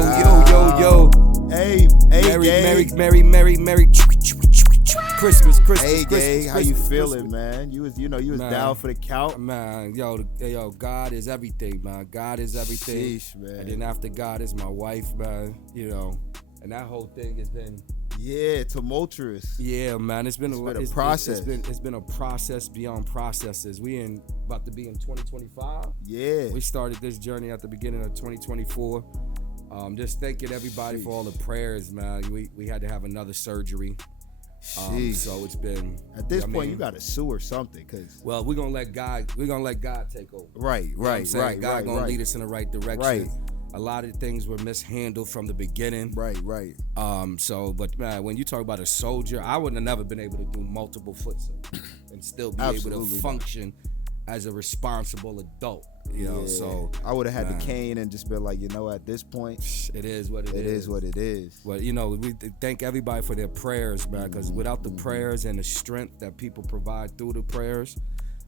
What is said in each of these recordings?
Yo. Hey, Merry Christmas. Hey, gang, how you feeling, man? You was down for the count, man. Yo, God is everything, man. God is everything. Sheesh, man. And then after God is my wife, man. And that whole thing has been tumultuous. Yeah, man. It's been a process. It's been a process beyond processes. We about to be in 2025. Yeah. We started this journey at the beginning of 2024. Just thanking everybody for all the prayers, man. We had to have another surgery. So it's been at this point you gotta sue or something, cause we're gonna let God take over. Right. God gonna lead us in the right direction. Right. A lot of things were mishandled from the beginning. Right. But man, when you talk about a soldier, I would have never been able to do multiple foots and still be able to function as a responsible adult. So I would have had the cane and just been like, at this point, it is what it is. It is what it is. But we thank everybody for their prayers, man, because without the prayers and the strength that people provide through the prayers,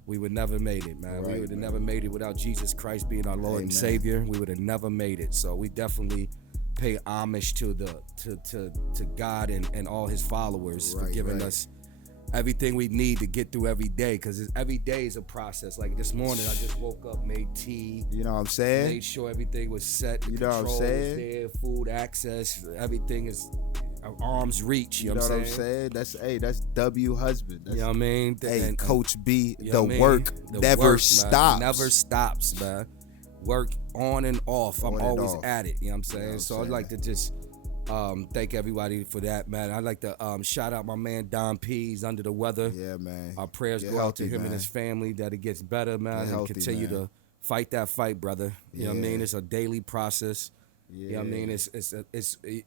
we would never made it, man. We would have never made it without Jesus Christ being our Lord and Savior. We would have never made it. So we definitely pay homage to to God and all His followers for giving us everything we need to get through every day, because every day is a process. Like this morning, I just woke up, made tea. You know what I'm saying? Made sure everything was set. The control was there, food access, everything is arm's reach. You know what I'm saying? That's W husband. That's, you know what I mean? And Coach B, the work never stops. Never stops, man. Work on and off. I'm always at it. You know what I'm saying? You know what so I'd like to just thank everybody for that, man. I'd like to shout out my man Don P. He's under the weather. Yeah, man. Our prayers go out to him and his family that it gets better, man, and continue to fight that fight, brother. You know what I mean? It's a daily process. Yeah. You know what I mean? It's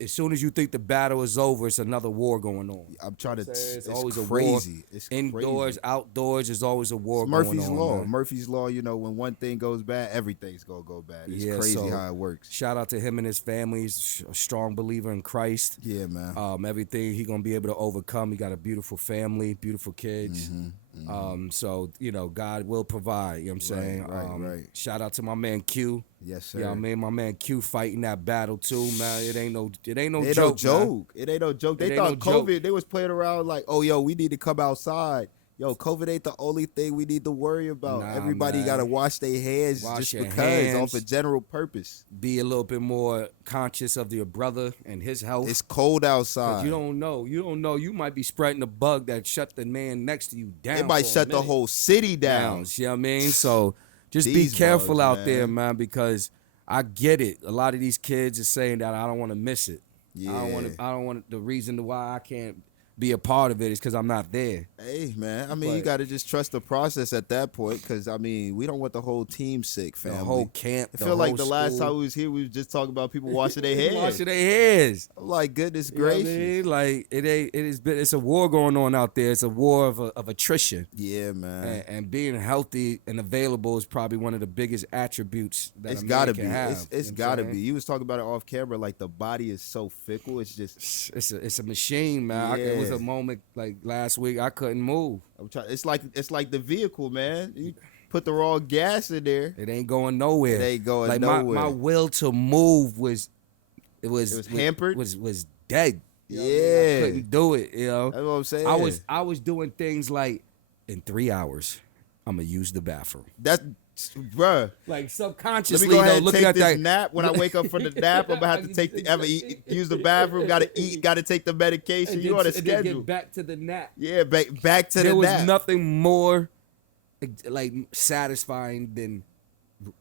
as soon as you think the battle is over, it's another war going on. I'm trying to. It's always crazy. A war. It's indoors, crazy. Outdoors. There's always a war. Murphy's going on, law. Man. Murphy's law. When one thing goes bad, everything's gonna go bad. It's crazy how it works. Shout out to him and his family. He's a strong believer in Christ. Yeah, man. Everything he gonna be able to overcome. He got a beautiful family, beautiful kids. So God will provide. You know what I'm saying? Right. Shout out to my man Q. Yes, sir. Yeah, my man Q fighting that battle too, man. It ain't no joke. It ain't no joke. They thought COVID. They was playing around like, we need to come outside. COVID ain't the only thing we need to worry about. Everybody got to wash their hands off a general purpose. Be a little bit more conscious of your brother and his health. It's cold outside. You don't know. You might be spreading a bug that shut the man next to you down. It might shut the whole city down. You know what I mean? So just be careful out there, man, because I get it. A lot of these kids are saying that I don't want to miss it. Yeah. I don't want the reason why I can't be a part of it is because I'm not there. Hey, man. You got to just trust the process at that point, because, we don't want the whole team sick, family. The whole camp. I feel like the last time we was here, we was just talking about people washing their hands. Washing their hands. I'm like, goodness gracious. gracious. Know what I mean? Like, it's a war going on out there. It's a war of attrition. Yeah, man. And being healthy and available is probably one of the biggest attributes that it's a man gotta can be. have. It's got to be. You was talking about it off camera, like the body is so fickle. It's just... It's a machine, man. Yeah. It was a moment like last week I couldn't move. It's like the vehicle, man. You put the raw gas in there, it ain't going nowhere. It ain't going nowhere. My will to move was hampered. Was dead. Yeah, I couldn't do it. That's what I'm saying. I was doing things like, in 3 hours, I'm gonna use the bathroom. That's, bruh. Like subconsciously, let me go ahead and looking take at this that nap. When I wake up from the nap, I'm gonna have to use the bathroom. Got to eat. Got to take the medication. You on a schedule. Get back to the nap. Yeah, back to the nap. There was nothing more like satisfying than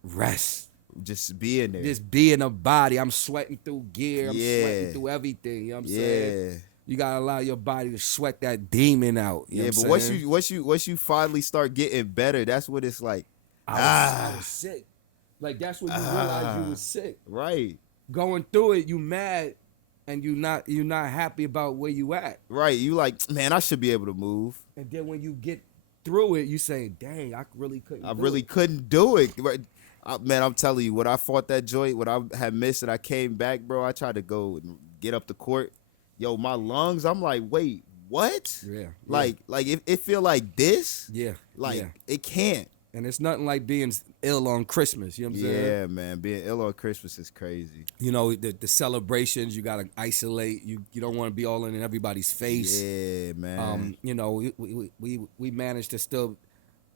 rest. Just being there. Just being a body. I'm sweating through gear. I'm sweating through everything. You know what I'm saying? You gotta allow your body to sweat that demon out. You know what I'm saying? once you finally start getting better, that's what it's like. I was sick. Like, that's when you realize you was sick. Right. Going through it, you mad, and you're not happy about where you at. Right. You like, man, I should be able to move. And then when you get through it, you say, dang, I really couldn't do it. Right. Man, I'm telling you, when I fought that joint, when I had missed and I came back, bro, I tried to go and get up the court. Yo, my lungs, I'm like, wait, what? Yeah. Like it feel like this? Yeah. It can't. And it's nothing like being ill on Christmas. You know what I'm saying? Yeah, man. Being ill on Christmas is crazy. You know, the celebrations, you got to isolate. You don't want to be all in everybody's face. Yeah, man. You know, we managed to still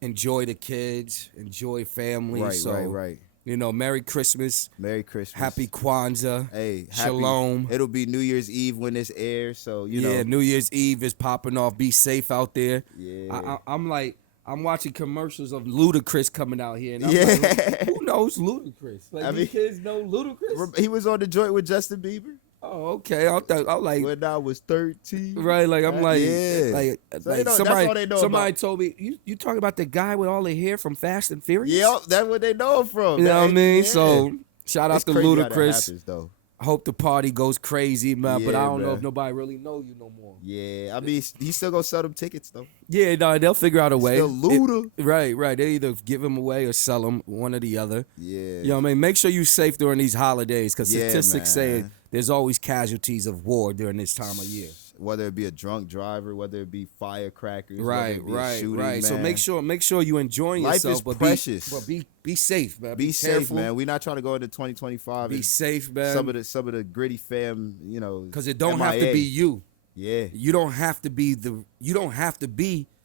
enjoy the kids, enjoy family. Right. You know, Merry Christmas. Merry Christmas. Happy Kwanzaa. Hey, Shalom. It'll be New Year's Eve when this airs, so you know. Yeah, New Year's Eve is popping off. Be safe out there. Yeah. I'm watching commercials of Ludacris coming out here, and I'm like, who knows Ludacris? Like, these kids know Ludacris? He was on the joint with Justin Bieber. Oh, okay. I like when I was 13. Right, like I'm like, yeah. like somebody told me you talking about the guy with all the hair from Fast and Furious? Yep, that's what they know him from. You know what I mean? Yeah. So shout out to Ludacris. Happens, though. I hope the party goes crazy, man. But I don't know man. if nobody really know you no more. Yeah, I mean, he's still gonna sell them tickets though. Yeah, no, they'll figure out a way. Still Luda. Right. They either give them away or sell them, one or the other. Yeah. You know what I mean? Make sure you're safe during these holidays, because statistics say there's always casualties of war during this time of year. Whether it be a drunk driver, whether it be firecrackers, right. Shooting, man. So make sure you enjoying Life yourself. Is but precious. Be safe, man. Be safe, man. We're not trying to go into 2025. Be safe, man. Some of the gritty fam, you know. Because it don't have to be you. Yeah. You don't have to be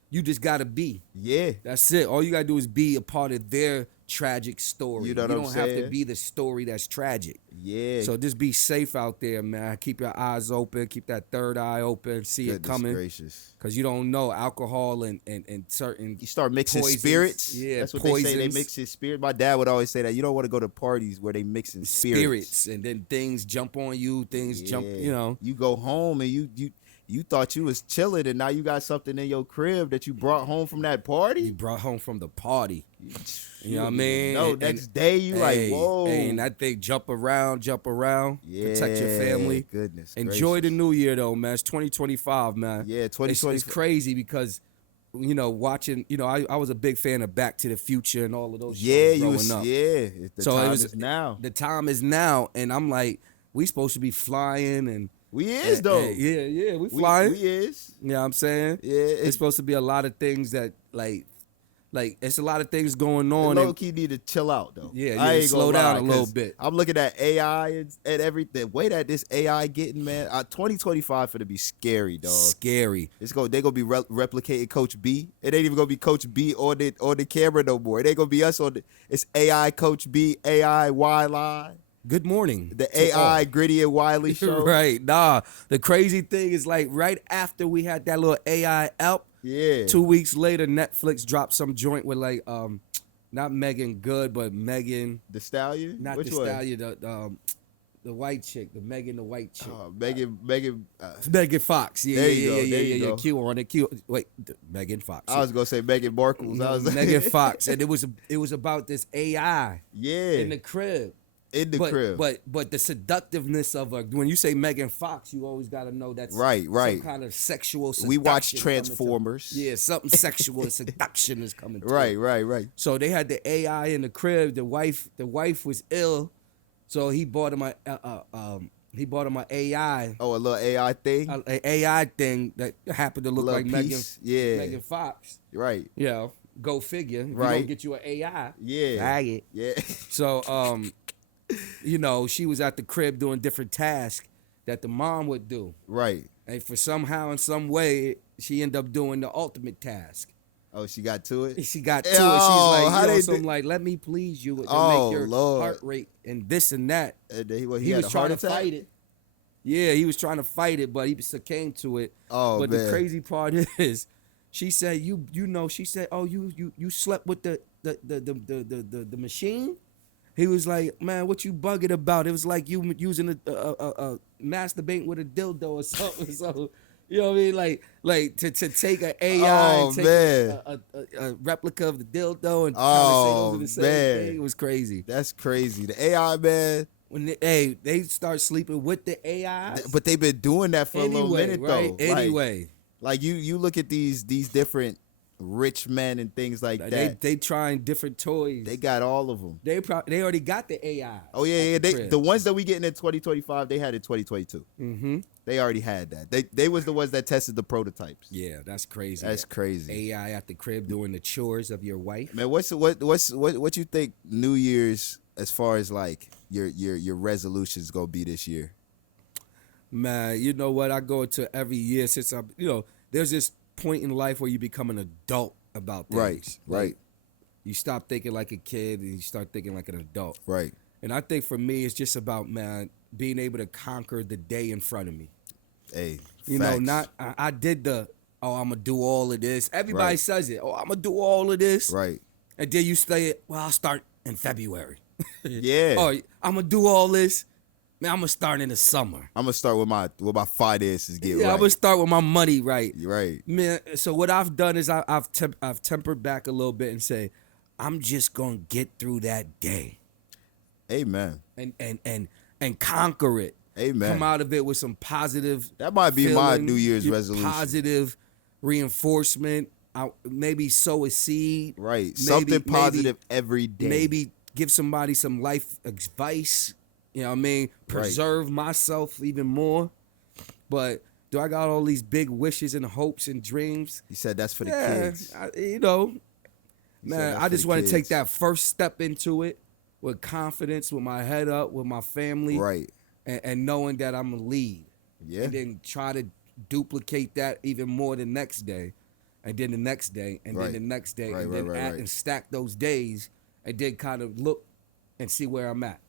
You just gotta be. Yeah. That's it. All you gotta do is be a part of their tragic story. You know what I'm saying? Have to be the story that's tragic. Yeah. So just be safe out there, man. Keep your eyes open. Keep that third eye open. See it coming. Gracious. Because you don't know alcohol and certain. You start mixing poisons. spirits. Yeah, that's what poisons. they say. They mix in spirit. My dad would always say that you don't want to go to parties where they mix in spirits. And then things jump on you. Things jump. You know. You go home and you thought you was chilling, and now you got something in your crib that you brought home from that party. You brought home from the party. You know what I mean? No, next day you like, whoa. And that thing jump around. Yeah, protect your family. Goodness Enjoy gracious. the new year, though, man. It's 2025, man. Yeah, 2025. It's crazy because, you know, watching, you know, I was a big fan of Back to the Future and all of those shows growing up. Yeah, the time is now. The time is now, and I'm like, we supposed to be flying and. We is though. Yeah, we flying. We is. You know what I'm saying? Yeah. It's supposed to be a lot of things that like it's a lot of things going on. Low key need to chill out though. Yeah, I ain't slow down a little bit. I'm looking at AI and everything. The way that this AI getting, man, 2025 for to be scary, dog. Scary. They gonna be replicating Coach B. It ain't even gonna be Coach B on the camera no more. It ain't gonna be us on it's AI Coach B, AI Wylie. Good morning. The AI Gritty and Wylie show. Right. Nah. The crazy thing is like right after we had that little AI out, 2 weeks later, Netflix dropped some joint with like not Megan Good, but Megan Thee Stallion. Not Which the one? Stallion, the white chick, the white chick. Megan Fox. Yeah, there you go. Q on it. Wait, Megan Fox. I was gonna say Megan Markle. Megan Fox, and it was about this AI. Yeah. In the crib. Crib. But the seductiveness of her, when you say Megan Fox, you always got to know that's right. Some kind of sexual seduction. We watch Transformers. Yeah, something sexual seduction is coming. Right. So they had the AI in the crib. The wife was ill, so he bought him a AI. Oh, a little AI thing. An AI thing that happened to look like Megan Fox. Right. You know, go figure. If right. You don't get you an AI. Yeah. Bag it. Yeah. So you know, she was at the crib doing different tasks that the mom would do. Right. And for somehow, in some way, she ended up doing the ultimate task. Oh, she got to it? She's like, something like, let me please you to make your Lord. heart rate and this and that. He was trying to fight it. Yeah, he was trying to fight it, but he succumbed to it. Oh, but man. The crazy part is, she said, you oh, you slept with the machine? He was like, man, what you bugging about? It was like you using a masturbating with a dildo or something. So, you know what I mean? Like to take an AI and take a replica of the dildo and conversate over the same thing. It was crazy. That's crazy. The AI, man. When they start sleeping with the AI. But they've been doing that for a little minute, right? though. Anyway. Like you look at these different rich men and things like that. They trying different toys. They got all of them. They already got the AI. Oh yeah. The ones that we getting in 2025, they had in 2022. Mm-hmm. They already had that. They was the ones that tested the prototypes. Yeah, that's crazy. That's crazy. AI at the crib doing the chores of your wife. Man, what you think New Year's, as far as like your resolutions gonna be this year? Man, you know what? I go into every year since there's this point in life where you become an adult about things. Right. You stop thinking like a kid and you start thinking like an adult. Right. And I think for me, it's just about, man, being able to conquer the day in front of me. Hey, I did I'm going to do all of this. Everybody says it. Oh, I'm going to do all of this. Right. And then you say, well, I'll start in February. Yeah. Oh, I'm going to do all this. Man, I'm going to start in the summer. I'm going to start with my finances get right. Yeah, I'm going to start with my money right. Right. Man, so what I've done is I've tempered back a little bit and say, I'm just going to get through that day. Amen. And conquer it. Amen. Come out of it with some positive. That might be my New Year's resolution. Positive reinforcement. Maybe sow a seed. Right. Something positive every day. Maybe give somebody some life advice. You know what I mean? Preserve myself even more. But do I got all these big wishes and hopes and dreams? You said that's for the kids. Man, I just want to take that first step into it with confidence, with my head up, with my family. Right. And knowing that I'm a lead. Yeah. And then try to duplicate that even more the next day. And then the next day. And then the next day. And then and stack those days. And then kind of look and see where I'm at.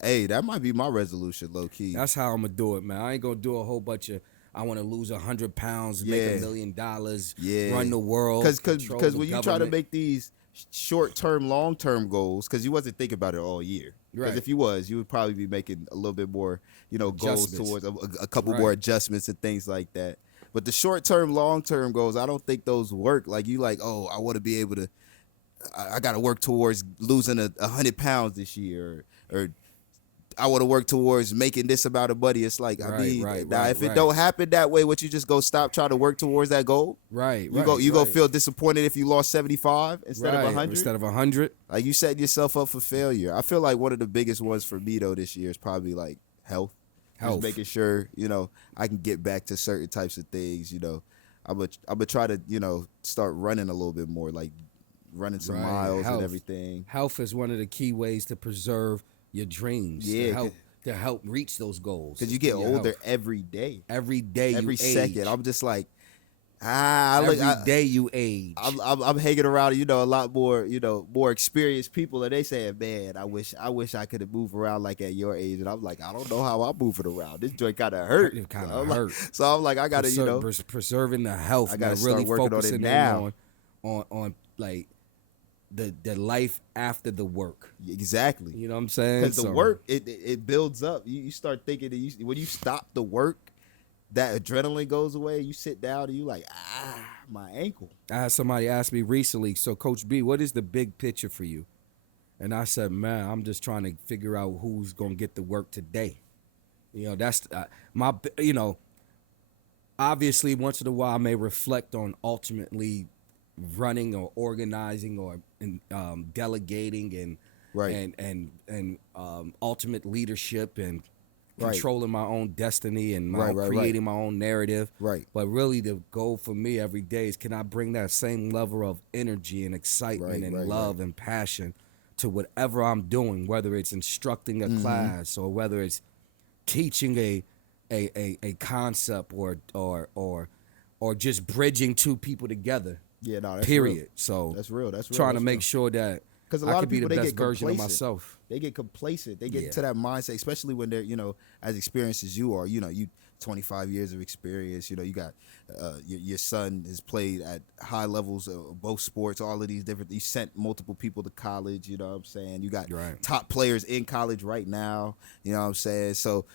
Hey, that might be my resolution, low key. That's how I'm going to do it, man. I ain't going to do a whole bunch of, I want to lose 100 pounds, make $1 million, run the world. Because when you try to make these short-term, long-term goals, because you wasn't thinking about it all year. Because if you was, you would probably be making a little bit more, goals towards a couple more adjustments and things like that. But the short-term, long-term goals, I don't think those work. Like you I want to be able to, I got to work towards losing 100 pounds this year, or I want to work towards making this amount of money. It's like, if it don't happen that way, what you just go stop trying to work towards that goal? You go feel disappointed if you lost 75 instead of 100? Instead of 100. Like you setting yourself up for failure. I feel like one of the biggest ones for me though this year is probably like health. Just making sure, I can get back to certain types of things, I'm gonna try to, start running a little bit more, like running some miles and everything. Health is one of the key ways to preserve your dreams, to help reach those goals. Because you get older every day. Every day, every second. Age. I'm just like, every day you age. I'm hanging around, a lot more, more experienced people, and they saying, man, I wish I could have moved around like at your age. And I'm like, I don't know how I'm moving around. This joint kind of hurt. It kind of hurt. So I'm like, I got to, preserving the health. I got to really start working on it now. On like the life after the work. Exactly. You know what I'm saying? Because the work, it builds up. You start thinking that when you stop the work, that adrenaline goes away. You sit down and you like, my ankle. I had somebody ask me recently, so Coach B, what is the big picture for you? And I said, man, I'm just trying to figure out who's going to get the work today. That's obviously once in a while I may reflect on ultimately running or organizing or delegating and ultimate leadership and controlling my own destiny and creating my own narrative. Right. But really the goal for me every day is, can I bring that same level of energy and excitement and love and passion to whatever I'm doing, whether it's instructing a class or whether it's teaching a concept or just bridging two people together. Yeah, no, that's period. Real. So that's real. Trying to make sure that because a lot I of people be the they best get version complacent. of myself. They get complacent. They get into that mindset, especially when they're as experienced as you are. You 25 years of experience. You got your son has played at high levels of both sports. All of these different. You sent multiple people to college. You know what I'm saying? You got top players in college right now. You know what I'm saying? So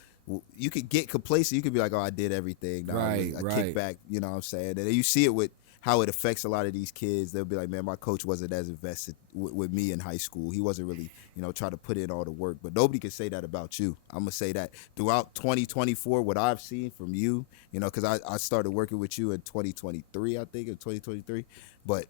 you could get complacent. You could be like, oh, I did everything. Now I kick back. You know what I'm saying? And then you see it with how it affects a lot of these kids. They'll be like, man, my coach wasn't as invested with me in high school. He wasn't really, trying to put in all the work. But nobody can say that about you. I'm going to say that throughout 2024, what I've seen from you, because I started working with you in 2023, I think, in 2023. But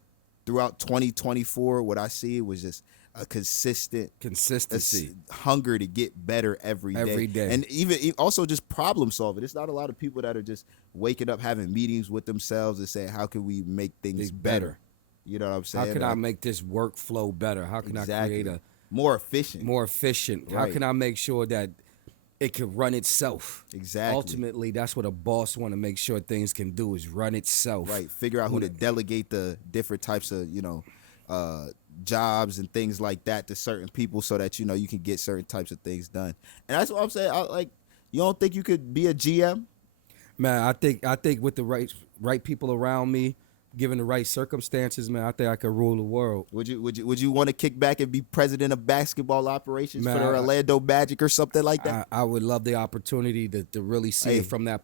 throughout 2024, what I see was just a consistency, hunger to get better every day. And even also just problem solving. It's not a lot of people that are just waking up, having meetings with themselves and saying, how can we make things better? You know what I'm saying? How can I make this workflow better? How can I create a more efficient? Right. How can I make sure that it can run itself? Exactly. Ultimately, that's what a boss want to make sure things can do, is run itself. Right. Figure out who to delegate the different types of, jobs and things like that to certain people so that, you can get certain types of things done. And that's what I'm saying. You don't think you could be a GM? Man, I think with the right people around me, given the right circumstances, man, I think I could rule the world. Would you want to kick back and be president of basketball operations for the Orlando Magic or something like that? I would love the opportunity to really see it from that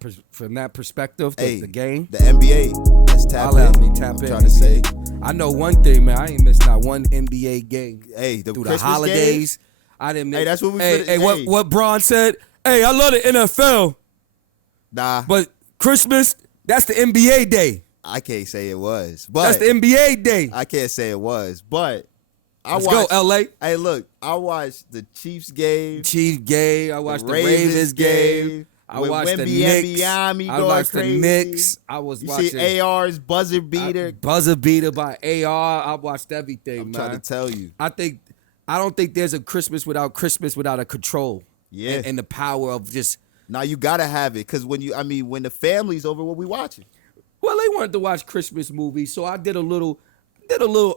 perspective, the game. The NBA. Let's tap in. Tap in. Trying to say. I know one thing, man. I ain't missed not one NBA game. Hey, through the holidays. Games? I didn't miss. Hey, that's what we. Hey, what Bron said? Hey, I love the NFL. Nah. But Christmas, that's the NBA day. I can't say it was, but that's the NBA day. I can't say it was, but Let's go, LA. Hey, look, I watched the Chiefs game. I watched the Ravens game. I watched the Knicks. I watched the Knicks. I was watching. See AR's buzzer beater. Buzzer beater by AR. I watched everything, I'm man. trying to tell you. I don't think there's a Christmas without a control. Yeah. And the power of just. Now you gotta have it, because when the family's over, what we watching? Well, they wanted to watch Christmas movies, so I did a little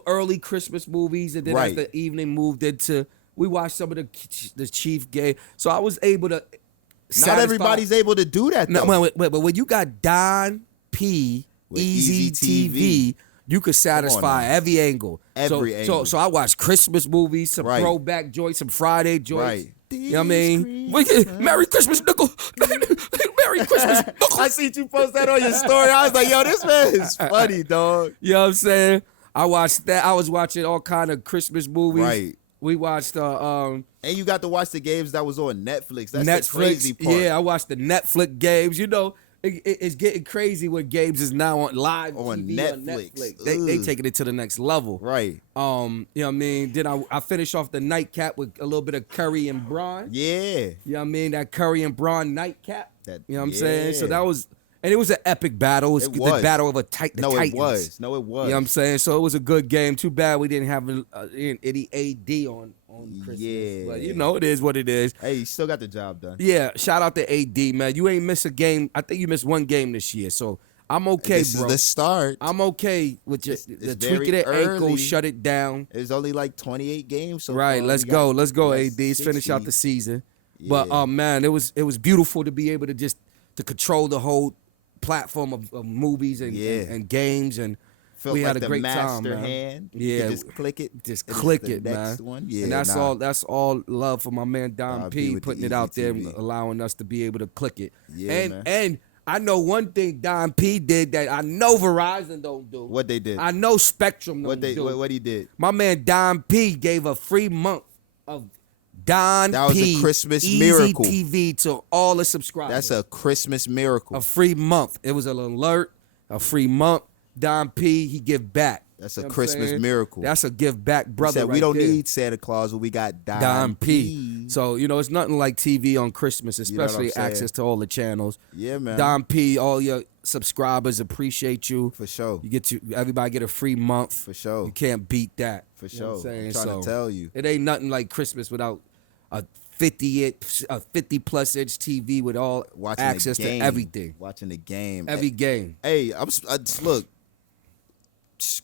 early Christmas movies, and then as the evening moved into, we watched some of the Chief game. So I was able to. Not everybody's able to do that, though. No, but when you got Don P, with Easy TV, you could satisfy every angle. So I watched Christmas movies, some throwback joints, some Friday joints. Right. You know what I mean? Merry Christmas, nickel. Merry Christmas, nickel. I seen you post that on your story. I was like, yo, this man is funny, dog. You know what I'm saying? I watched that. I was watching all kind of Christmas movies. Right. We watched and you got to watch the games that was on Netflix. That's the crazy part. Yeah, I watched the Netflix games. It's getting crazy when games is now on live on TV Netflix. They taking it to the next level. Right. You know what I mean? Then I finished off the nightcap with a little bit of Curry and Braun. Yeah. You know what I mean? That Curry and Braun nightcap. You know what I'm saying? So that was, and it was an epic battle. It was the battle of the Titans. No, it was. You know what I'm saying? So it was a good game. Too bad we didn't have any AD on Christmas. Yeah. But it is what it is. Hey, you still got the job done. Yeah. Shout out to AD, man. You ain't missed a game. I think you missed one game this year. So I'm okay, this bro. This is the start. I'm okay with just the tweak of the ankle, shut it down. It's only like 28 games. So right. far. Let's go, AD. Let's finish out the season. Yeah. But man, it was beautiful to be able to control the whole platform of movies and games, and we had a great time, man. Hand. Yeah, just click it. Just click it, next man. One. Yeah, and that's all love for my man Don P putting it out there and allowing us to be able to click it. Yeah, and I know one thing Don P did that I know Verizon don't do. What they did? I know Spectrum don't do. What he did? My man Don P gave a free month of Don P. That was a Christmas Easy miracle. TV to all the subscribers. That's a Christmas miracle. A free month. It was an alert. A free month. Don P. He give back. That's a Christmas miracle. That's a give back, brother. We don't need Santa Claus, but we got Don P. So it's nothing like TV on Christmas, especially access to all the channels. Yeah, man. Don P. All your subscribers appreciate you for sure. Everybody get a free month for sure. You can't beat that for sure. What I'm saying? I'm trying to tell you, it ain't nothing like Christmas without a 50+ inch TV with all access to everything. Watching the game, every game. Hey, look.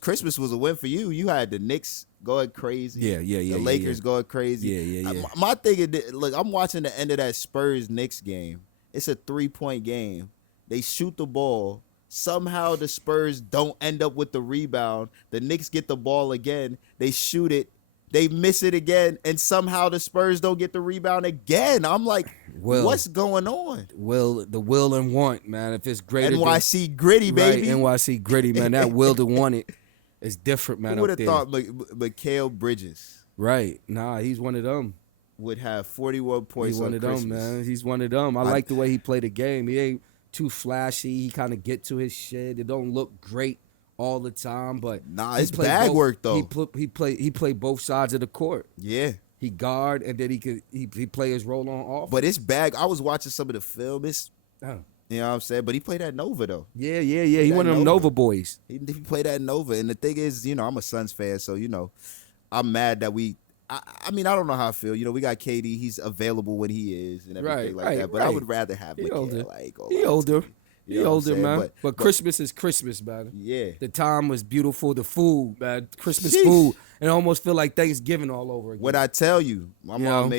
Christmas was a win for you. You had the Knicks going crazy. Yeah. The Lakers going crazy. Yeah. My thing is, look, I'm watching the end of that Spurs-Knicks game. It's a 3-point game. They shoot the ball. Somehow the Spurs don't end up with the rebound. The Knicks get the ball again. They shoot it. They miss it again. And somehow the Spurs don't get the rebound again. I'm like, What's going on? The will and want, man. If it's greater NYC Gritty, baby. Right, NYC Gritty, man. That will to want it is different, man. Who would have thought Mikal Bridges? Right. Nah, he's one of them. Would have 41 points He's one on of Christmas. them, man. He's one of them. I like the way he played the game. He ain't too flashy. He kind of get to his shit. It don't look great all the time, but it's bag work though. He played both sides of the court. Yeah. He guard and then he play his role on offense. But it's bag. I was watching some of the film. You know what I'm saying? But he played at Nova though. Yeah. He one of them Nova boys. He played at Nova, and the thing is, I'm a Suns fan, so I'm mad that I mean, I don't know how I feel. We got KD. He's available when he is and everything like that. But I would rather have Mikal. He older. He older, man. But Christmas is Christmas, man. Yeah. The time was beautiful. The food, man. Christmas food. And I almost feel like Thanksgiving all over again. What I tell you, my mom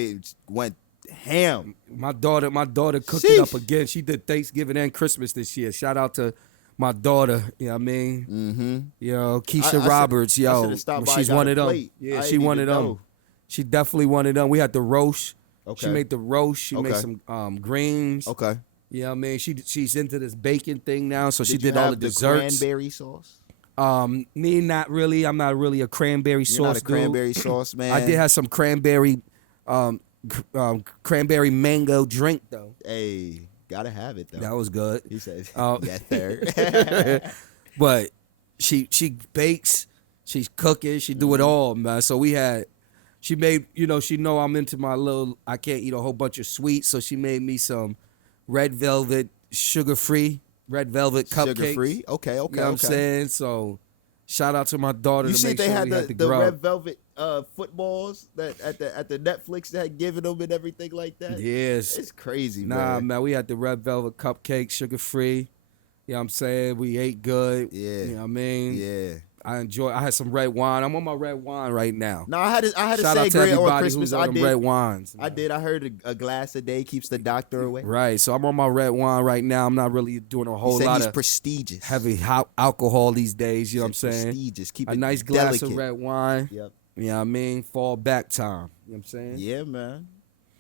went ham. My daughter cooked it up again. She did Thanksgiving and Christmas this year. Shout out to my daughter, you know what I mean? Mm-hmm. Keisha Roberts, she's one of them. Yeah, she one of them. She definitely one of them. We had the roast. Okay. She made the roast. She made some greens. Okay. You know what I mean? She's into this bacon thing now, so she did all the desserts. Cranberry sauce? Me, not really. I'm not really a cranberry sauce dude. You're not a cranberry sauce, man. I did have some cranberry mango drink, though. Hey, gotta have it, though. That was good. He says, yes, sir. But she bakes, she's cooking, she do it all, man. So she made, she know I'm into I can't eat a whole bunch of sweets, so she made me some red velvet, sugar-free, red velvet cupcakes. Sugar-free? Okay. You know what I'm saying? So, shout out to my daughter. You see they had the red velvet footballs that at the Netflix that had given them and everything like that? Yes. It's crazy, man. We had the red velvet cupcakes, sugar-free. You know what I'm saying? We ate good. Yeah. You know what I mean? Yeah. I had some red wine. I'm on my red wine right now. No, I had a sangria on Christmas. I did. Red wines. I did. I heard a glass a day keeps the doctor away. Right. So I'm on my red wine right now. I'm not really doing a whole lot of prestigious, heavy alcohol these days. You know what I'm saying? Prestigious. Keep a it nice delicate. Glass of red wine. Yep. You know what I mean? Fall back time. You know what I'm saying? Yeah, man.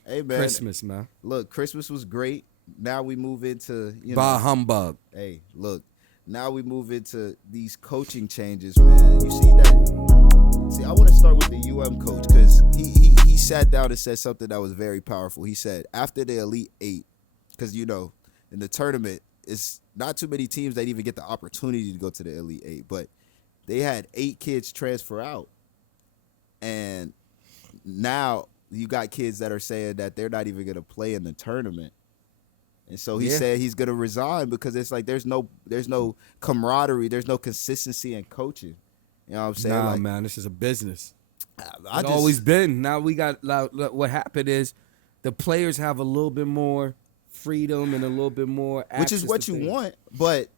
Hey, man. Christmas, man. Look, Christmas was great. Now we move into Bah humbug. Hey, look. Now we move into these coaching changes, man. You see that? See, I want to start with the coach because he sat down and said something that was very powerful. He said after the Elite Eight, because in the tournament, it's not too many teams that even get the opportunity to go to the Elite Eight, but they had 8 kids transfer out, and now you got kids that are saying that they're not even going to play in the tournament. And so he said he's going to resign because it's like there's no camaraderie, there's no consistency in coaching. You know what I'm saying? Nah, man, this is a business. It's always been. Now we got what happened is the players have a little bit more freedom and a little bit more access, which is what you want, but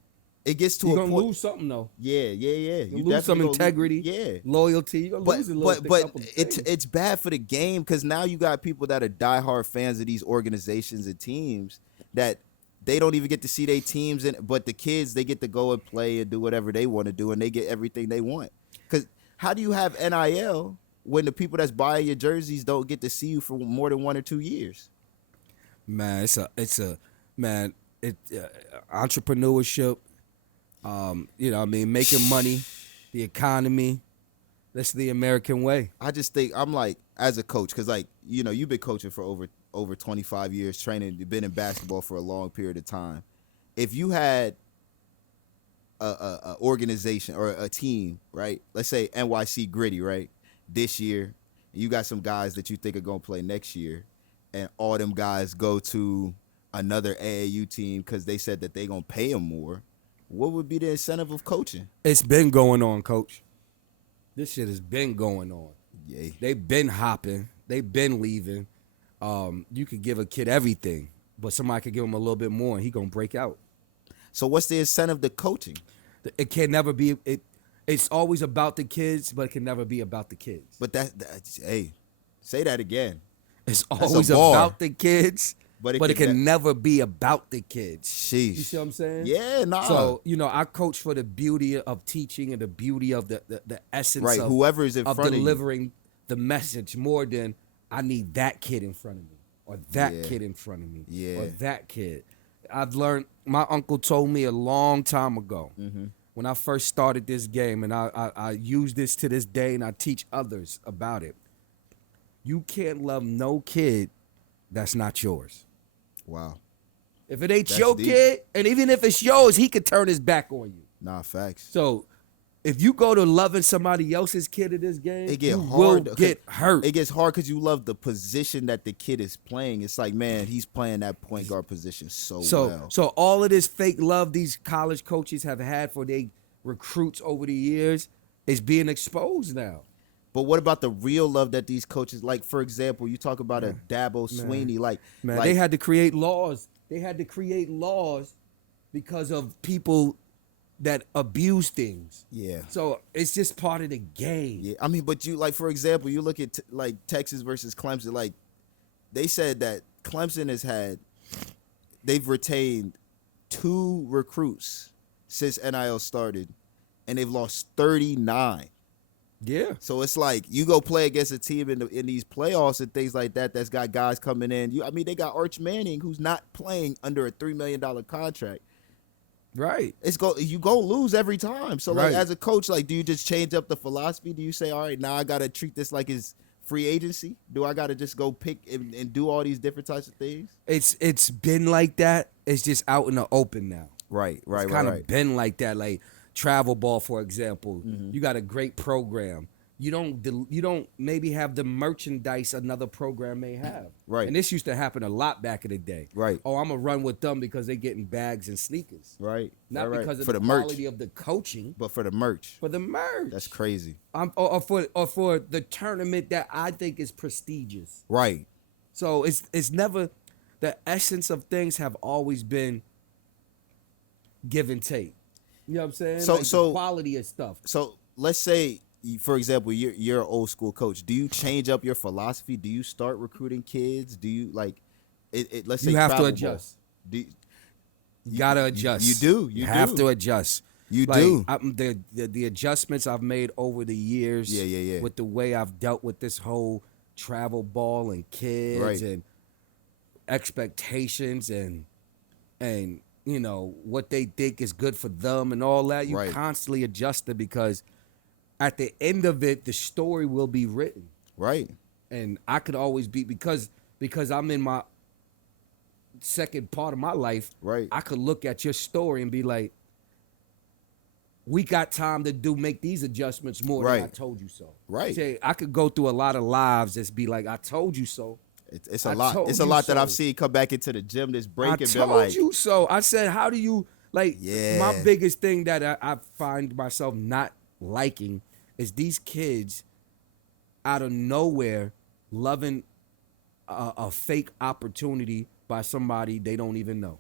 it gets to you're a point. You're going to lose something, though. Yeah. You lose some integrity, loyalty. You're going to lose a little But it's bad for the game because now you got people that are diehard fans of these organizations and teams that they don't even get to see their teams, but the kids, they get to go and play and do whatever they want to do, and they get everything they want. Because how do you have NIL when the people that's buying your jerseys don't get to see you for more than 1 or 2 years? Man, entrepreneurship. Making money, the economy. That's the American way. I just think I'm like, as a coach, because you've been coaching for over 25 years, training, you've been in basketball for a long period of time. If you had a organization or a team, right? Let's say NYC Gritty, right? This year, you got some guys that you think are going to play next year, and all them guys go to another AAU team because they said that they're going to pay them more. What would be the incentive of coaching? It's been going on, Coach. This shit has been going on. Yeah. They've been hopping. They've been leaving. You could give a kid everything, but somebody could give him a little bit more, and he gonna break out. So what's the incentive to coaching? It can never be. It's always about the kids, but it can never be about the kids. But hey, say that again. It's always about the kids. But it can never be about the kids. Sheesh. You see what I'm saying? Yeah, nah. So, I coach for the beauty of teaching and the beauty of the essence of whoever is in front of delivering the message more than I need that kid in front of me. or that kid in front of me, Yeah. or that kid. I've learned, my uncle told me a long time ago, when I first started this game, and I use this to this day, and I teach others about it. You can't love no kid that's not yours. Wow. If it ain't your kid, and even if it's yours, he could turn his back on you. Nah, facts. So if you go to loving somebody else's kid in this game, you will get hurt. It gets hard because you love the position that the kid is playing. It's like, man, he's playing that point guard position so well. So all of this fake love these college coaches have had for their recruits over the years is being exposed now. But what about the real love that these coaches, like, for example, you talk about a Dabo Swinney, they had to create laws. They had to create laws because of people that abuse things. Yeah. So it's just part of the game. Yeah. I mean, but you, like, for example, you look at like Texas versus Clemson. Like, they said that Clemson they've retained 2 recruits since NIL started, and they've lost 39. Yeah. So it's like you go play against a team in these playoffs and things like that that's got guys coming in. I mean, they got Arch Manning, who's not playing under a $3 million contract. Right. You go lose every time. So like, right. as a coach, like, do you just change up the philosophy? Do you say, all right, now I got to treat this like it's free agency? Do I got to just go pick and do all these different types of things? It's been like that. It's just out in the open now. Right. It's kind of been like that. Like travel ball, for example, you got a great program. You don't maybe have the merchandise another program may have. Right. And this used to happen a lot back in the day. Right. Oh, I'm gonna run with them because they're getting bags and sneakers. Right. Not right. because of for the quality merch. of the coaching, But for the merch. for the merch. That's crazy. Or for the tournament that I think is prestigious. Right. So it's never, the essence of things have always been give and take. You know what I'm saying? So the quality of stuff. So let's say, for example, you're an old school coach. Do you change up your philosophy? Do you start recruiting kids? Do you like it? Let's say you have to travel adjust. ball. You gotta adjust. You do. You have to adjust. You like, do. The adjustments I've made over the years. Yeah. With the way I've dealt with this whole travel ball and kids and expectations and you know what they think is good for them and all that. You constantly adjust it because at the end of it, the story will be written. Right. And I could always be, because I'm in my second part of my life, right. I could look at your story and be like, we got time to make these adjustments more than I told you so. Right. Say, I could go through a lot of lives that's be like, I told you so. It's a lot. It's a lot that I've seen come back into the gym this break and be like, I told you so. I said, how do you, like, my biggest thing that I find myself not liking is these kids out of nowhere loving a fake opportunity by somebody they don't even know.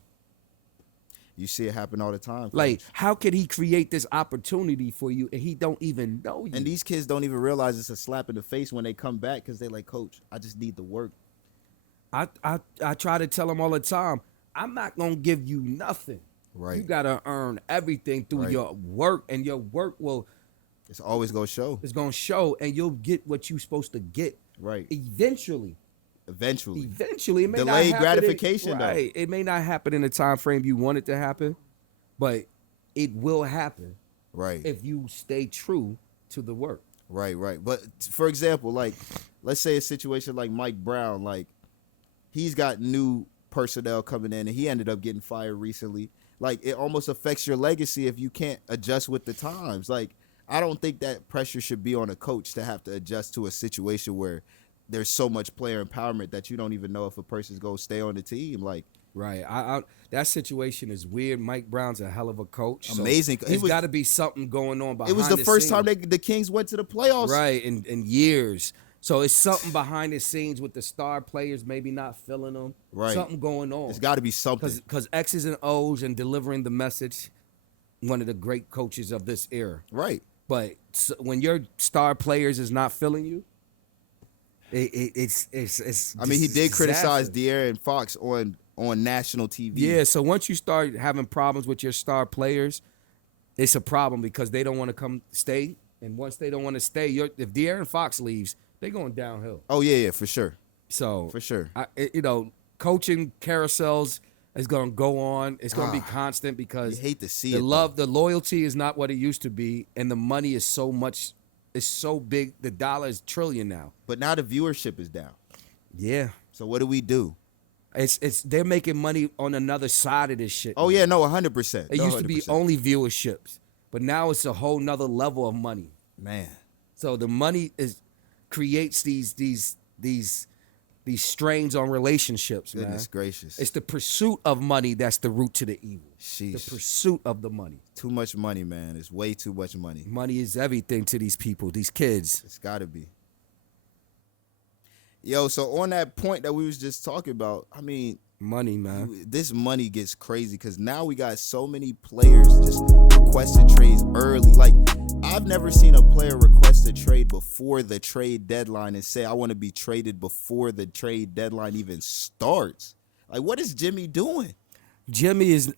You see it happen all the time. Coach. Like, how could he create this opportunity for you and he don't even know you? And these kids don't even realize it's a slap in the face when they come back because they're like, Coach, I just need the work. I try to tell them all the time, I'm not going to give you nothing. Right. You got to earn everything through your work, and your work will... It's always going to show. It's going to show, and you'll get what you're supposed to get. Right. Eventually. It may delayed not gratification, though. Right. It may not happen in the time frame you want it to happen, but it will happen. Right. If you stay true to the work. Right. But, for example, like, let's say a situation like Mike Brown, like, he's got new personnel coming in, and he ended up getting fired recently. Like, it almost affects your legacy if you can't adjust with the times. Like, I don't think that pressure should be on a coach to have to adjust to a situation where there's so much player empowerment that you don't even know if a person's going to stay on the team. Like, right. That situation is weird. Mike Brown's a hell of a coach. Amazing. So there's got to be something going on behind the scenes. It was the first time the Kings went to the playoffs. Right, in years. So it's something behind the scenes with the star players maybe not filling them. Right. Something going on. It's got to be something. Because X's and O's and delivering the message, one of the great coaches of this era. Right. But when your star players is not filling you, it's I mean, he did criticize De'Aaron Fox on national TV. Yeah, so once you start having problems with your star players, it's a problem because they don't want to stay. And once they don't want to stay, if De'Aaron Fox leaves, they're going downhill. Oh, yeah, for sure. So for sure, coaching carousels is going to go on. It's going to be constant because you hate to see the it, love, the loyalty is not what it used to be, and the money is so much. It's so big. The dollar is trillion now. But now the viewership is down. Yeah. So what do we do? It's they're making money on another side of this shit. Oh, yeah, no, 100%. It used to be only viewerships, but now it's a whole nother level of money. Man. So the money creates these strains on relationships, man. Goodness gracious. It's the pursuit of money that's the root to the evil. Sheesh. The pursuit of the money. Too much money, man. It's way too much money. Money is everything to these people, these kids. It's got to be. Yo, so on that point that we was just talking about, I mean, money, man. This money gets crazy because now we got so many players just requesting trades early. Like, I've never seen a player request a trade before the trade deadline and say, I want to be traded before the trade deadline even starts. Like, what is Jimmy doing? Jimmy is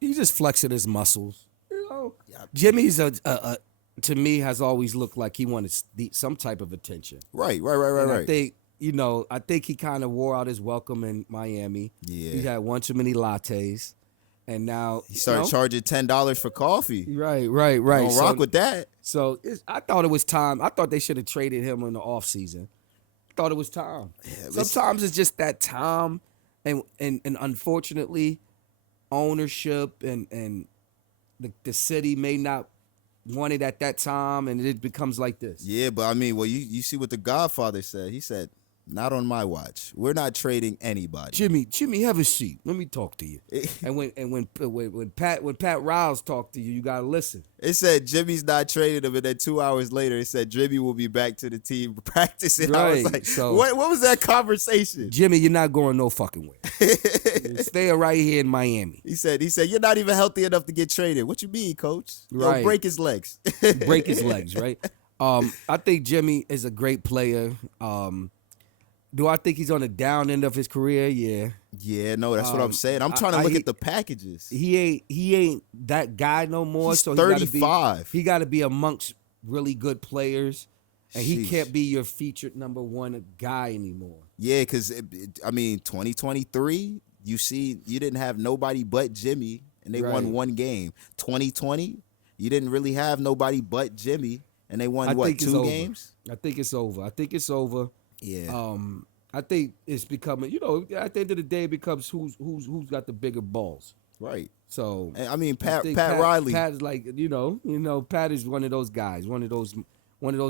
he's just flexing his muscles. You know, Jimmy's to me has always looked like he wanted some type of attention. Right. I think he kind of wore out his welcome in Miami. Yeah. He had one too many lattes. And now he started charging $10 for coffee. Right. Don't rock with that. So I thought it was time. I thought they should have traded him in the offseason. Thought it was time. Yeah, sometimes it's just that time, and unfortunately, ownership and the city may not want it at that time, and it becomes like this. Yeah, but I mean, well, you see what the Godfather said. He said, not on my watch. We're not trading anybody. Jimmy, have a seat. Let me talk to you. and when Pat Riles talked to you, you gotta listen. It said Jimmy's not trading him, and then 2 hours later, it said Jimmy will be back to the team practicing. Right. I was like, so, what was that conversation? Jimmy, you're not going no fucking way. Stay right here in Miami. He said you're not even healthy enough to get traded. What you mean, coach? Right. Yo, break his legs. Break his legs, right? I think Jimmy is a great player. Do I think he's on the down end of his career? Yeah. Yeah, no, that's what I'm saying. I'm trying to look at the packages. He ain't that guy no more. He's so 35. He got to be amongst really good players, and he can't be your featured number one guy anymore. Yeah, because 2023, you didn't have nobody but Jimmy, and they won one game. 2020, you didn't really have nobody but Jimmy, and they won 2 games. I think it's over. Yeah. I think it's becoming, at the end of the day, it becomes who's got the bigger balls. Right. So I mean, Pat Riley. Pat is like, Pat is one of those guys, one of those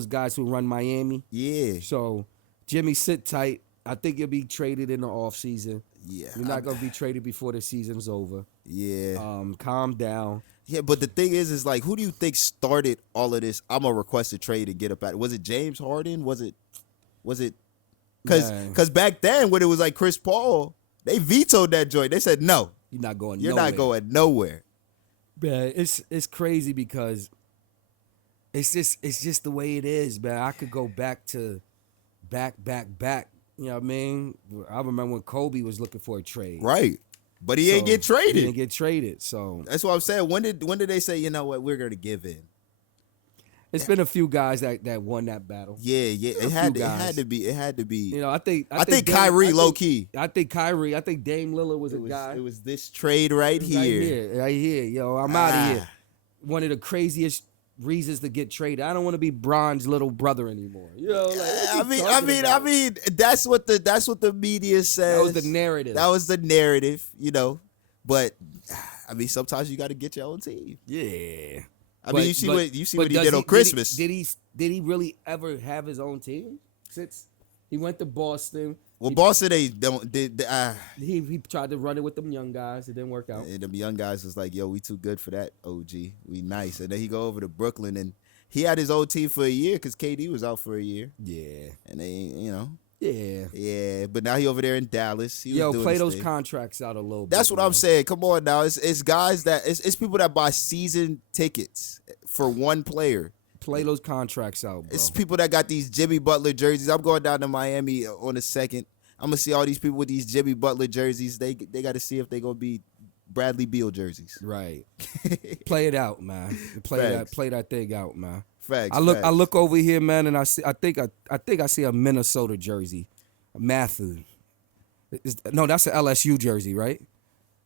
guys who run Miami. Yeah. So Jimmy, sit tight. I think you'll be traded in the offseason. Yeah. You're not gonna be traded before the season's over. Yeah. Calm down. Yeah, but the thing is like, who do you think started all of this? I'm gonna request a trade and get up at it. Was it James Harden? Was it? Because back then when it was like Chris Paul, they vetoed that joint. They said no. You're not going nowhere. Man, it's crazy because it's just the way it is, man. I could go back to back. You know what I mean? I remember when Kobe was looking for a trade. Right. But he ain't get traded. He didn't get traded. So that's what I'm saying. When did they say, you know what, we're gonna give in? It's been a few guys that won that battle. Yeah. It had to be. I think Kyrie low key. I think Dame Lillard was a guy. It was this trade right here. Right here. Yo, I'm out of here. One of the craziest reasons to get traded. I don't want to be Bron's little brother anymore. I mean, that's what the media says. That was the narrative. But I mean, sometimes you got to get your own team. Yeah. I mean, you see what he did on Christmas. Did he really ever have his own team since he went to Boston? Well, Boston he tried to run it with them young guys. It didn't work out. And them young guys was like, yo, we too good for that, OG. We nice. And then he go over to Brooklyn, and he had his own team for a year because KD was out for a year. Yeah. And they, Yeah. Yeah, but now he over there in Dallas. Play those contracts out a little bit. That's what I'm saying. Come on now. It's guys it's people that buy season tickets for one player. Play those contracts out, bro. It's people that got these Jimmy Butler jerseys. I'm going down to Miami on the 2nd. I'm going to see all these people with these Jimmy Butler jerseys. They got to see if they going to be Bradley Beal jerseys. Right. Play it out, man. Play that thing out, man. Facts. I look over here, man, and I think I see a Minnesota jersey. Matthew. No, that's an LSU jersey, right?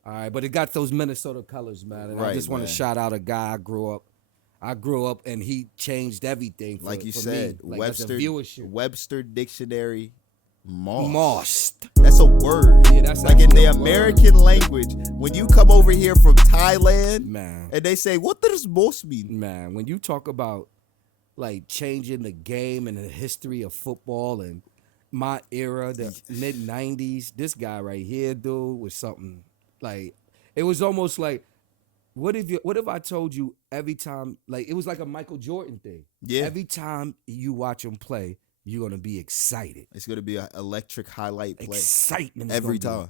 All right, but it got those Minnesota colors, man. And I just want to shout out a guy I grew up and he changed everything for, like you for said, me. Like Webster Dictionary Moss. That's a word. Yeah, that's like in the American language. When you come over here from Thailand, man, and they say, what does moss mean? Man, when you talk about like changing the game and the history of football and my era, the mid-90s, this guy right here, dude, was something like, it was almost like, what if I told you every time, like it was like a Michael Jordan thing. Yeah. Every time you watch him play, you're gonna be excited. It's gonna be an electric highlight play. Excitement every time.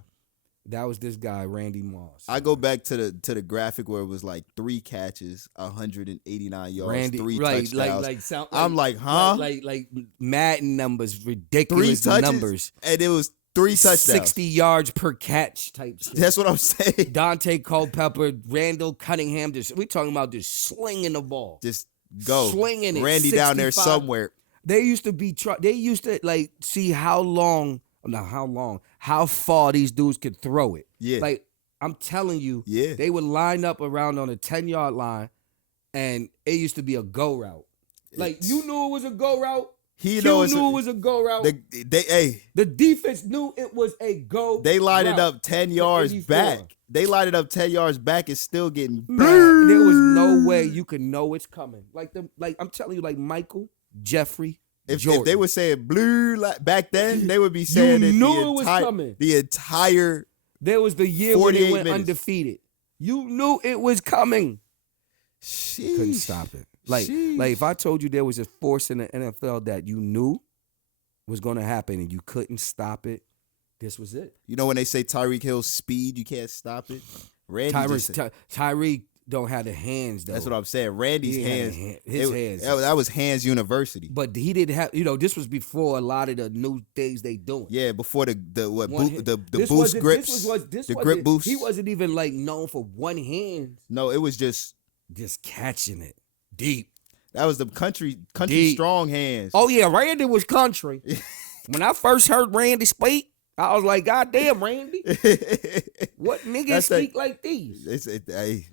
That was this guy, Randy Moss. I go back to the graphic where it was like 3 catches, 189 yards, 3 touchdowns. I'm like, huh? Like Madden numbers, ridiculous 3 touches, numbers, and it was 3 touchdowns, 60 yards per catch type shit. That's what I'm saying. Dante Culpepper, Randall Cunningham, we talking about just slinging the ball, just go slinging it. Randy 65. Down there somewhere. They used to like see how far these dudes could throw it. Yeah. Like, I'm telling you, yeah, they would line up around on a 10-yard line, and it used to be a go route. Like, you knew it was a go route. He knew it was a go route. The defense knew it was a go. They lined route it up 10 yards back. They lined it up 10 yards back. It's still getting. Man, there was no way you could know it's coming. Like I'm telling you, like Michael, Jeffrey, if they were saying blue back then, they would be saying you knew it was coming. The entire. There was the year when they went undefeated. You knew it was coming. Sheesh. Couldn't stop it. Like if I told you there was a force in the NFL that you knew was going to happen and you couldn't stop it, this was it. You know when they say Tyreek Hill's speed, you can't stop it? Tyreek don't have the hands, though. That's what I'm saying. Randy's hands. His hands. That was Hands University. But he didn't have, this was before a lot of the new things they doing. Yeah, before the boost grips. The grip boost. He wasn't even like known for one hand. No, it was just catching it deep. That was the country deep. Strong hands. Oh yeah, Randy was country. When I first heard Randy speak, I was like, God damn, Randy. What niggas speak like these?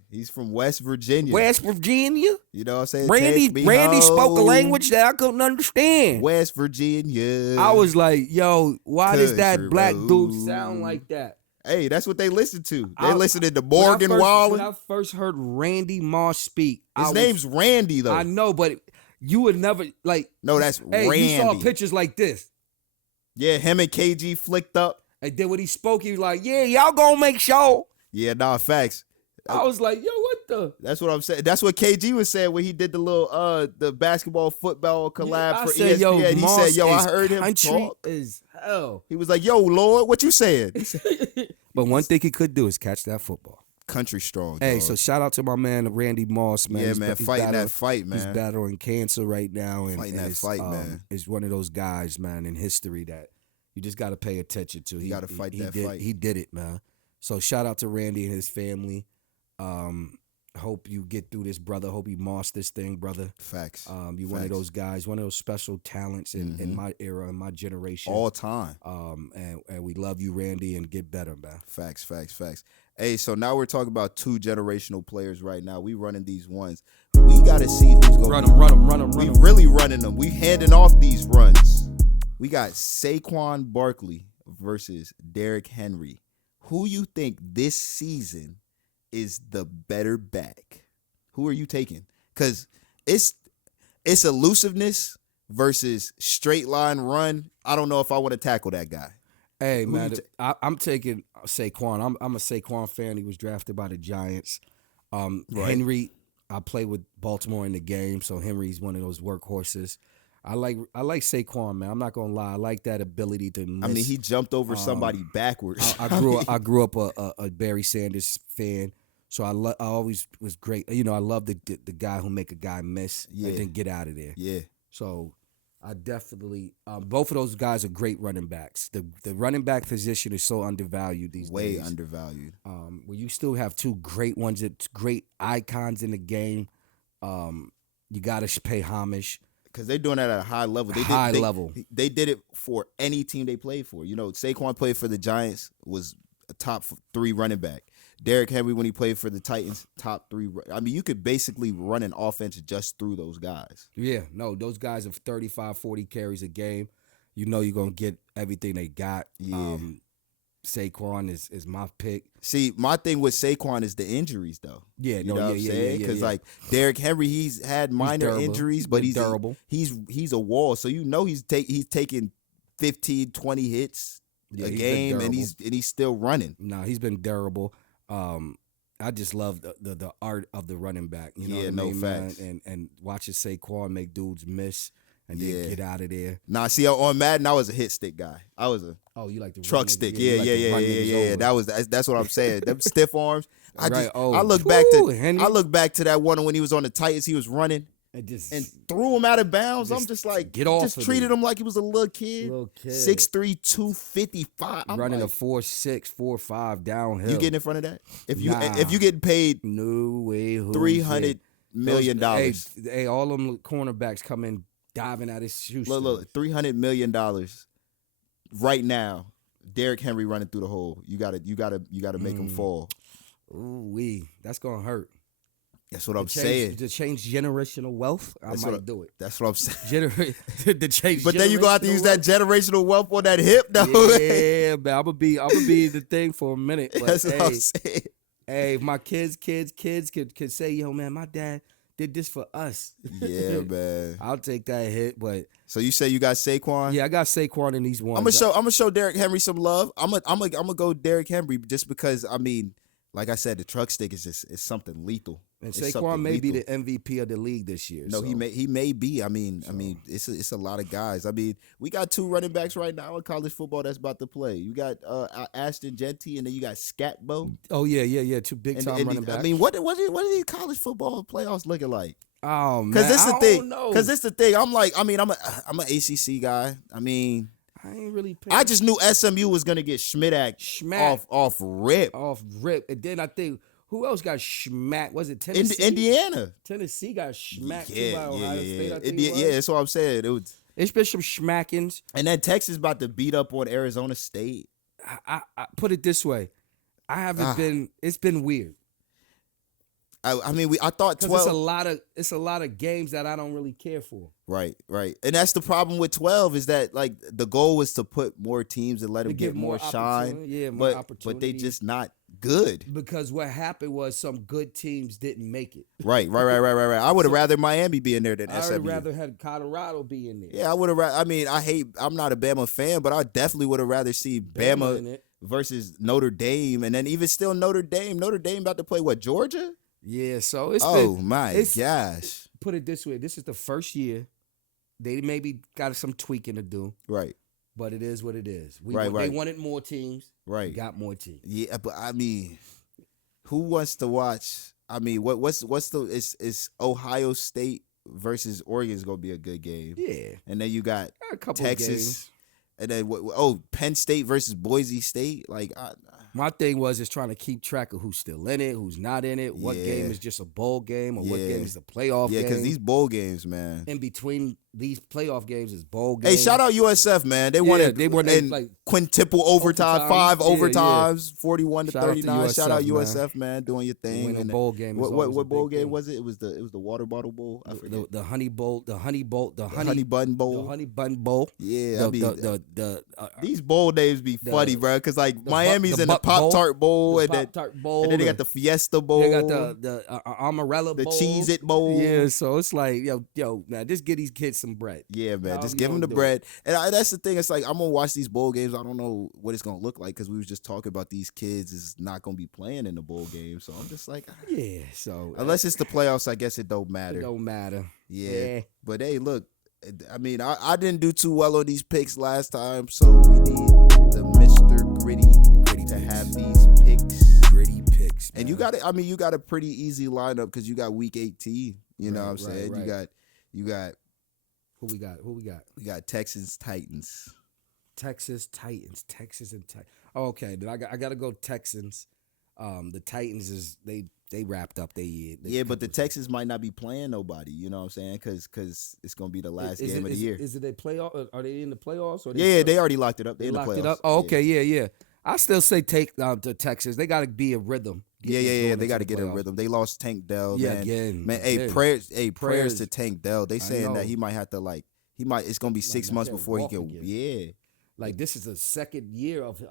He's from West Virginia. West Virginia? You know what I'm saying? Randy spoke a language that I couldn't understand. West Virginia. I was like, yo, why does that black dude sound like that? Hey, that's what they listen to. They listened to Morgan Wallen. When I first heard Randy Moss speak. His name's Randy, though. I know, but you would never, like. No, that's Randy. You saw pictures like this. Yeah, him and KG flicked up. And then when he spoke, he was like, yeah, y'all gonna make sure. Yeah, nah, facts. I was like, yo, what the? That's what I'm saying. That's what KG was saying when he did the little the basketball football collab for ESPN. Yo, he said, yo, I heard him country talk. As hell. He was like, yo, Lord, what you saying? But one thing he could do is catch that football. Country strong. Hey, dog. So shout out to my man Randy Moss, man. Yeah, man, fighting that fight, man. He's battling cancer right now. Fighting that fight, man. Is one of those guys, man, in history that you just got to pay attention to. You got to fight that fight. He did it, man. So shout out to Randy and his family. Hope you get through this, brother. Hope you moss this thing, brother. Facts. You're one of those guys, one of those special talents in my era, in my generation. All time. And we love you, Randy, and get better, man. Facts. Hey, so now we're talking about 2 generational players right now. We running these ones. We got to see who's going to run them. We really running them. We handing off these runs. We got Saquon Barkley versus Derrick Henry. Who you think this season is the better back? Who are you taking? Because it's elusiveness versus straight line run. I don't know if I want to tackle that guy. Hey, man, I'm taking Saquon. I'm a Saquon fan. He was drafted by the Giants. Right. Henry, I play with Baltimore in the game, so Henry's one of those workhorses. I like Saquon, man. I'm not gonna lie. I like that ability to miss. I mean, he jumped over somebody backwards. I grew up a Barry Sanders fan, so I always was great. You know, I love the guy who make a guy miss and then get out of there. Yeah. So I definitely both of those guys are great running backs. The running back position is so undervalued these days. Way undervalued. Where you still have 2 great ones, great icons in the game. You gotta pay homage. because they're doing that at a high level. They did it for any team they played for. You know, Saquon played for the Giants, was a top 3 running back. Derrick Henry, when he played for the Titans, top 3. I mean, you could basically run an offense just through those guys. Yeah, no, those guys have 35, 40 carries a game. You know you're going to get everything they got. Yeah. Saquon is my pick. See, my thing with Saquon is the injuries, though. Yeah, you know what I'm saying? Because like Derrick Henry, he's had minor injuries, but he's durable. He's a wall, so you know he's taking 15, 20 hits a game, and he's still running. No, he's been durable. I just love the art of the running back. You know what I mean, facts. Man? And watching Saquon make dudes miss and then get out of there. Nah, see, on Madden, I was a hit stick guy. I was a you like the truck stick. Yeah. That's what I'm saying. Them stiff arms. I look back to that one when he was on the Titans. He was running and threw him out of bounds. I'm just like, just treated him like he was a little kid. 6'3", 255. Running a 4'6", 4'5" downhill. You getting in front of that? If you getting paid no way, $300 million. Hey, all them cornerbacks come in diving at his shoes. Look, $300 million right now. Derrick Henry running through the hole. You gotta make him fall. Ooh, that's gonna hurt. That's what I'm saying. To change generational wealth, I might do it. That's what I'm saying. To change, but then you gonna have to use that generational wealth on that hip, though. Yeah, man. I'm gonna be the thing for a minute. But that's what I'm saying. Hey, if my kids could say, yo, man, my dad did this for us. Yeah, man. I'll take that hit. But so you say you got Saquon? Yeah, I got Saquon in these ones. I'm gonna show Derrick Henry some love. I'm gonna go Derrick Henry just because, I mean, like I said, the truck stick is something lethal. And Saquon may be the MVP of the league this year. No, so. he may be. I mean, it's a lot of guys. I mean, we got 2 running backs right now in college football that's about to play. You got Ashton Genty, and then you got Scatbo. Oh yeah, 2 big time running backs. I mean, what are these college football playoffs looking like? Oh man, because this the thing. I'm an ACC guy. I mean, I ain't really paying. I just knew SMU was gonna get Schmidt off rip, and then I think. Who else got schmacked? Was it Tennessee? Indiana. Tennessee got schmacked too by Ohio State, I think yeah, that's what I'm saying. It's been some schmackings. And then Texas about to beat up on Arizona State. I put it this way. I haven't been. It's been weird. I thought 12. It's a lot of games that I don't really care for. Right. And that's the problem with 12 is that like the goal was to put more teams and let them get more shine. Yeah, more opportunity. But they just not good. Because what happened was some good teams didn't make it. Right. I would have rather Miami be in there than SMU. I would rather had Colorado be in there. Yeah, I would have. I mean, I'm not a Bama fan, but I definitely would have rather see Bama versus Notre Dame, and then even still Notre Dame about to play what, Georgia? Yeah, so it's my gosh. Put it this way, this is the first year they maybe got some tweaking to do. Right. But it is what it is. Right. They wanted more teams. Right. Got more teams. Yeah, but I mean, who wants to watch? I mean, what's it's Ohio State versus Oregon is gonna be a good game. Yeah. And then you got a couple Texas. Games. And then Penn State versus Boise State. Like my thing is trying to keep track of who's still in it, who's not in it, what game is just a bowl game, or what game is a playoff game. Yeah, because these bowl games, man. In between these playoff games is bowl games. Hey, shout out USF, man. They won in like quintuple overtime, 5 overtimes, 41-39. Shout out USF, man, doing your thing. And bowl game. What bowl game was it? It was the water bottle bowl. I forget. The honey bowl, the honey bun bowl. Yeah, these bowl names be funny, bro. Because like Miami's in the Pop-Tart Bowl, and then they got the Fiesta Bowl. They got the Amarella Bowl, the Cheez-It Bowl. Yeah, so it's like yo, man, just get these kids some bread. Yeah, man, just give them the bread. And that's the thing. It's like I'm gonna watch these bowl games. I don't know what it's gonna look like because we was just talking about these kids is not gonna be playing in the bowl game. So I'm just like, yeah. So unless it's the playoffs, I guess it don't matter. It don't matter. Yeah. But hey, look. I mean, I didn't do too well on these picks last time, so we need the Mr. Gritty to have these picks. Gritty picks, man. And you got a pretty easy lineup because you got week 18. You know what I'm saying? Right. You got who we got? We got Texans Titans. Texas and Titans. Okay, then I got to go Texans. The Titans they wrapped up their year. Yeah, but the Texans might not be playing nobody. You know what I'm saying? Because it's gonna be the last game of the year. Is it a playoff? Are they in the playoffs? Or They already locked it up. They in the locked playoffs. it up. Oh, okay, yeah. I still say take the Texans. They got to be a rhythm. Yeah. They got to get a rhythm. They lost Tank Dell. Yeah, man. again. Man, prayers to Tank Dell. They saying that he might have to it's gonna be 6 months before he can. Again. Yeah. Like this is the second year of.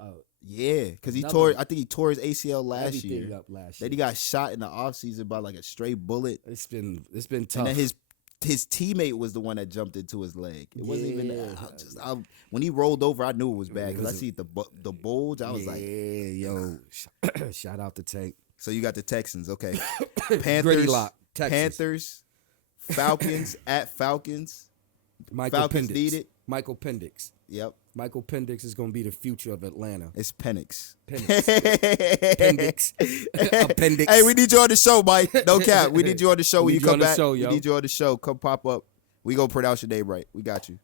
Because I think he tore his ACL last year. Then he got shot in the offseason by like a stray bullet. It's been tough. And then his teammate was the one that jumped into his leg. It wasn't even when he rolled over, I knew it was bad because I see the bulge. I was like, yo, shout out to Tank. So you got the Texans, okay? Gritty lock, Texas. Panthers, Falcons at Falcons. Falcons need it. Michael Penix. Yep. Michael Penix is going to be the future of Atlanta. It's Penix. Appendix. Hey, we need you on the show, Mike. No cap. We need you on the show when you come back. We need you on the show. Come pop up. We gonna pronounce your name right. We got you.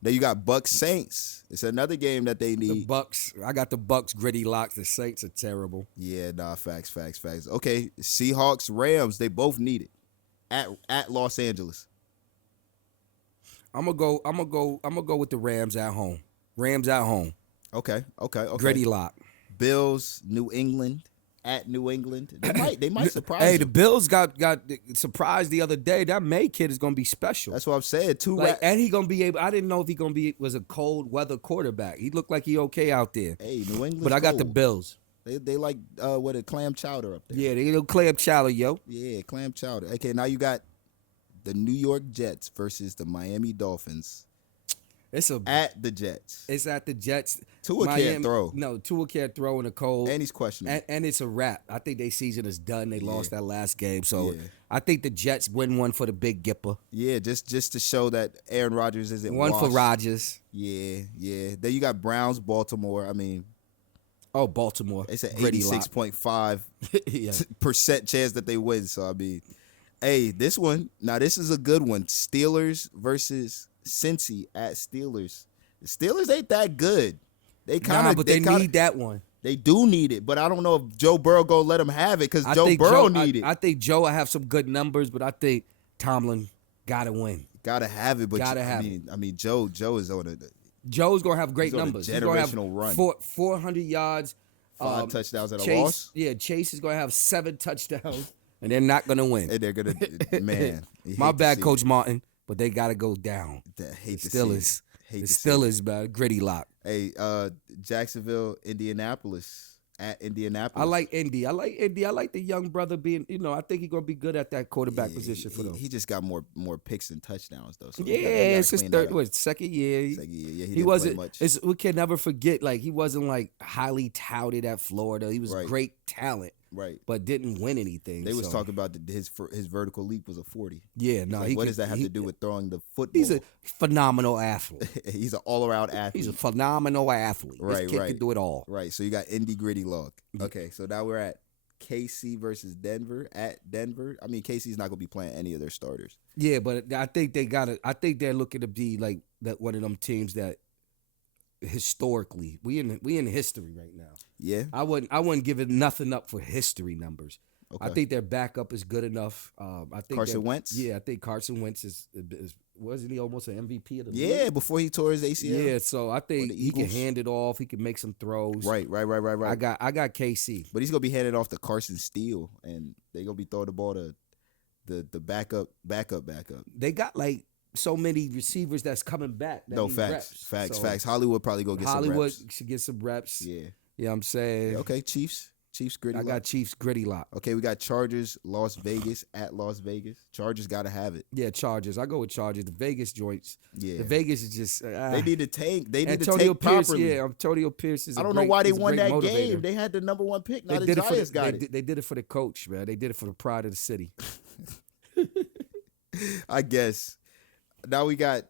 Then you got Bucks Saints. It's another game that they need. The Bucks. I got the Bucks gritty locks. The Saints are terrible. Yeah, facts. Okay, Seahawks Rams. They both need it at Los Angeles. I'm gonna go with the Rams at home. Rams at home. Okay. Gritty lock. Bills, New England at New England. They might surprise. Hey, the Bills got surprised the other day. That May kid is gonna be special. That's what I'm saying. And he gonna be able. I didn't know if he was a cold weather quarterback. He looked like he okay out there. Hey, New England. But I got the Bills. They like what a clam chowder up there. Yeah, they little clam chowder, yo. Yeah, clam chowder. Okay, now you got the New York Jets versus the Miami Dolphins. At the Jets. It's at the Jets. Tua can't throw. No, Tua can't throw in the cold. And he's questionable. And it's a wrap. I think their season is done. They lost that last game. So I think the Jets win one for the big Gipper. Yeah, just to show that Aaron Rodgers isn't one washed. For Rodgers. Yeah. Then you got Browns, Baltimore. I mean. Oh, Baltimore. It's an 86.5% chance that they win. So, I mean, hey, this one. Now, this is a good one. Steelers versus Cincy at Steelers. The Steelers ain't that good. They need that one. They do need it, but I don't know if Joe Burrow gonna let them have it because Joe Burrow need it. I think Joe will have some good numbers, but I think Tomlin gotta win. Gotta have it, but I mean, Joe is on it. Joe's gonna have great numbers. He's gonna have run. 400 yards, 5 touchdowns at Chase, a loss. Yeah, Chase is gonna have 7 touchdowns, and they're not gonna win. And they're gonna, man. My bad, Coach Martin. But they gotta go down. The Steelers, man. Gritty lock. Hey, Jacksonville, Indianapolis. At Indianapolis. I like Indy. I like the young brother being, I think he's gonna be good at that quarterback position for them. He just got more picks and touchdowns though. So it's his second year. Yeah, he wasn't much. We can never forget, like he wasn't like highly touted at Florida. He was great talent. Right, but didn't win anything. They was talking about his vertical leap was a 40. Yeah, no. What does that have to do with throwing the football? He's a phenomenal athlete. He's an all-around athlete. He's a phenomenal athlete. Right, this kid can do it all. Right. So you got Indy Gritty Log. Okay, so now we're at KC versus Denver at Denver. I mean, KC's not gonna be playing any of their starters. Yeah, but I think they're looking to be like that one of them teams that historically we in history right now. Yeah, I wouldn't give it nothing up for history numbers. Okay. I think their backup is good enough. I think Carson Wentz. Yeah, I think Carson Wentz is wasn't he almost an MVP of the league? Yeah, before he tore his ACL. Yeah, so I think he can hand it off. He can make some throws. Right. I got KC, but he's gonna be handed off to Carson Steele, and they gonna be throwing the ball to the backup. They got like so many receivers that's coming back. No, facts. Hollywood probably go get some reps. Hollywood should get some reps. Yeah. You know what I'm saying? Yeah, okay, Chiefs gritty lock. I got Chiefs gritty lock. Okay, we got Chargers, Las Vegas at Las Vegas. Chargers got to have it. Yeah, Chargers. I go with Chargers. The Vegas joints. Yeah. The Vegas is just. They need to tank. They need Antonio to tank properly. Yeah, Antonio Pierce is. I don't know why they won that game. They had the number 1 pick. Now the Giants got it. They did it for the coach, man. They did it for the pride of the city. I guess. Now we got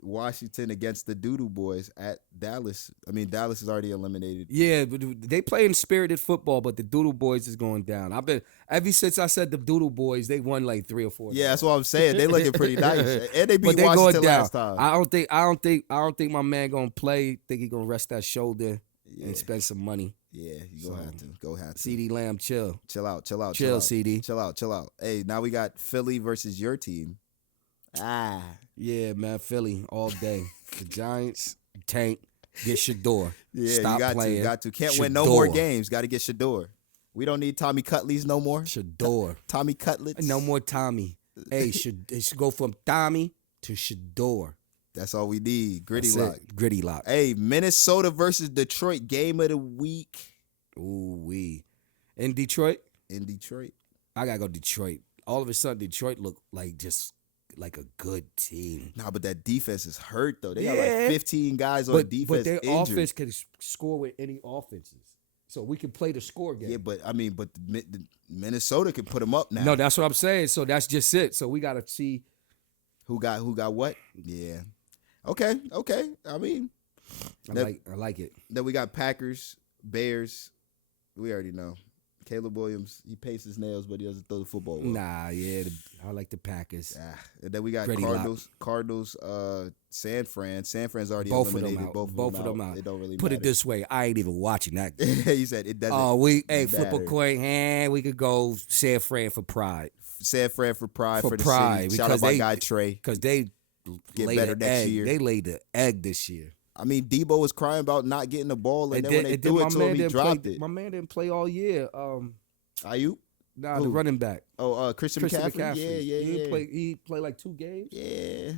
Washington against the Doodoo Boys at Dallas. I mean, Dallas is already eliminated. Yeah, but they playing spirited football, but the Doodoo Boys is going down. I've been ever since I said the Doodoo Boys, they won like 3 or 4. Yeah, that's what I'm saying. They looking pretty nice, and they beat Washington last time. I don't think my man gonna play. Think he gonna rest that shoulder. and spend some money. Yeah, you gonna have to. Go have to. CD Lamb, chill. Chill out. Chill, CD. Chill out. Hey, now we got Philly versus your team. Yeah, man, Philly all day. The Giants, tank, get Shador. Yeah, Stop playing. You got to. Can't win no more games. Got to get Shador. We don't need Tommy Cutley's no more. Shador. Tommy Cutlets. No more Tommy. Hey, it should go from Tommy to Shador. That's all we need. Gritty lock. Hey, Minnesota versus Detroit, game of the week. Ooh-wee. In Detroit? I got to go Detroit. All of a sudden, Detroit look like just like a good team. Nah, but that defense is hurt, though. They got like 15 guys on defense but their injured. offense can score with any offenses. So we can play the score game. Yeah, but the Minnesota can put them up now. No, that's what I'm saying. So that's just it. So we got to see who got what. Yeah. Okay. I like it. Then we got Packers, Bears. We already know. Caleb Williams, he paints his nails, but he doesn't throw the football well. Nah, yeah, I like the Packers. And then we got Cardinals, San Fran. San Fran's already eliminated. Both of them out. It don't really Put matter. it this way, I ain't even watching that. He said it doesn't. Flip a coin. We could go San Fran for pride. San Fran for pride for the city. Shout out my guy Trey. Because they get better next year. They laid the egg this year. I mean, Debo was crying about not getting the ball, and then when they threw it to him, he dropped it. My man didn't play all year. Ayuk? Nah, the running back. Oh, Christian McCaffrey? Yeah. He played like 2 games? Yeah.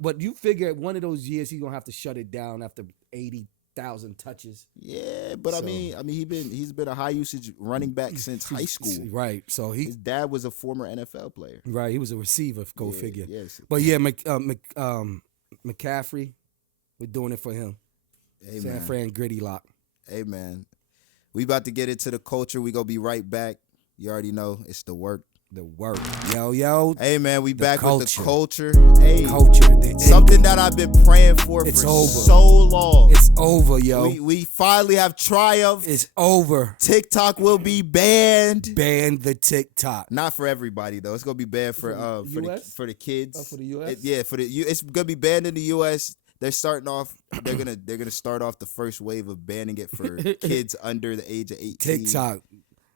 But you figure one of those years he's going to have to shut it down after 80,000 touches. Yeah, but I mean, he's been a high usage running back since high school. Right. So his dad was a former NFL player. Right. He was a receiver. Go figure. Yes. But yeah, McCaffrey, we're doing it for him. Hey, San Fran gritty lock. Hey man, we about to get into the culture. We gonna be right back. You already know it's the work. Yo. Hey man, we back with the culture. Hey, something that I've been praying for so long. It's over, yo. We finally have triumphed. It's over. TikTok will be banned. Ban the TikTok. Not for everybody though. It's gonna be banned for the kids. Oh, for the US? It's gonna be banned in the US. They're starting off. They're gonna start off the first wave of banning it for kids under the age of 18. TikTok.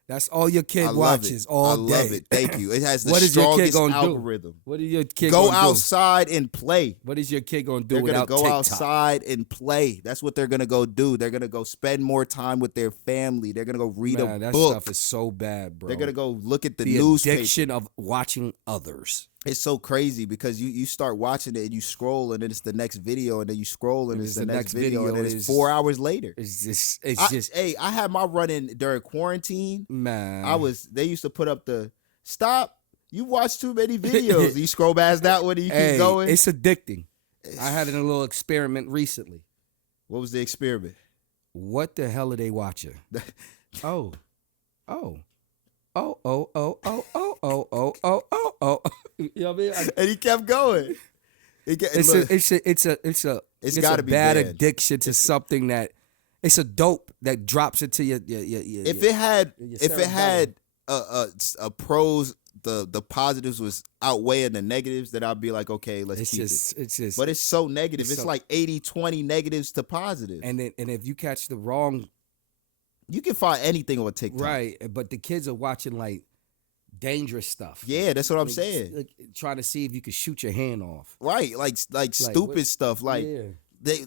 That's all your kid watches all day. I love it. Thank you. It has the strongest algorithm. What is your kid go gonna outside and play? What is your kid gonna do They're without gonna go TikTok? outside and play. That's what they're gonna go do. They're gonna go spend more time with their family. They're gonna go read a book. That stuff is so bad, bro. They're gonna go look at the newspaper. Addiction of watching others. It's so crazy because you start watching it and you scroll and then it's the next video and then you scroll and it's the next video and then it's 4 hours later. It's just. Hey, I had my run in during quarantine. Man, they used to put up the stop. You watch too many videos. You scroll past that one and you keep going. It's addicting. I had a little experiment recently. What was the experiment? What the hell are they watching? Oh. You know what I mean? And he kept going. It's a bad addiction to something that it's a dope that drops into your if it had a pros, the positives was outweighing the negatives, then I'd be like, okay, let's keep it. But it's so negative. It's like 80-20 negatives to positive. And if you catch the wrong, you can find anything on TikTok. Right, but the kids are watching like dangerous stuff. Yeah, that's what I'm saying. Like, trying to see if you can shoot your hand off. Right, like stupid stuff. Like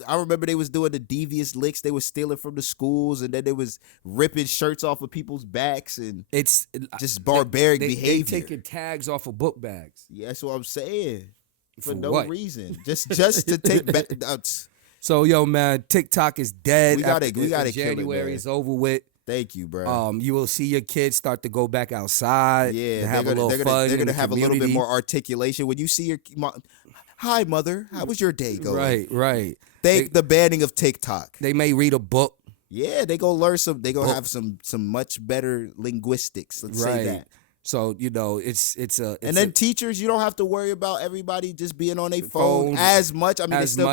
I remember they was doing the devious licks. They was stealing from the schools, and then they was ripping shirts off of people's backs, and it's just barbaric behavior. They taking tags off of book bags. Yeah, that's what I'm saying. For no reason, just to take back. So yo, man, TikTok is dead. We gotta kill it. January is over with. Thank you, bro. You will see your kids start to go back outside. Yeah, and have a little fun. They're gonna have a little bit more articulation when you see your hi, mother. How was your day going? Right. The banning of TikTok. They may read a book. Yeah, they go learn some. They gonna have some much better linguistics. Let's say that. So then teachers, you don't have to worry about everybody just being on their phone as much. I mean, they're still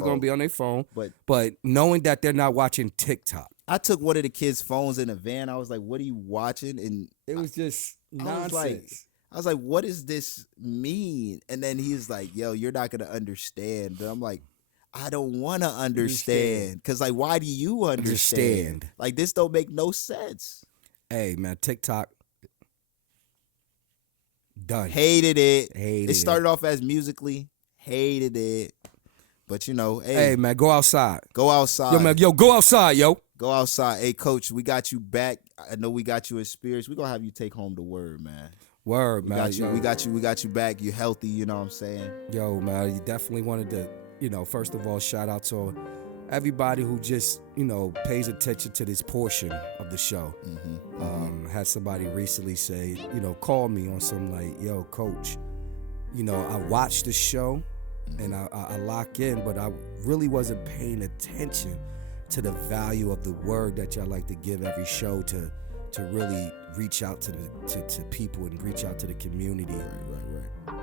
gonna be on their phone. But knowing that they're not watching TikTok. I took one of the kids' phones in a van. I was like, "What are you watching?" And it was just nonsense. I was like, "What does this mean?" And then he's like, "Yo, you're not gonna understand." And I'm like, I don't want to understand. Because, like, why do you understand? Like, this don't make no sense. Hey, man, TikTok, done. Hated it. It started off as Musically. Hated it. But, you know, hey, man, go outside. Go outside. Yo, man, go outside, yo. Go outside. Hey, Coach, we got you back. I know we got you in spirits. We're going to have you take home the word, man. Word, man. We got you back. You healthy, you know what I'm saying? Yo, man, you definitely wanted to, you know, first of all, shout out to everybody who just, you know, pays attention to this portion of the show. Had somebody recently say, you know, call me on some like, yo, Coach, you know, I watched the show and I lock in, but I really wasn't paying attention to the value of the word that y'all like to give every show to really reach out to people and reach out to the community. Right.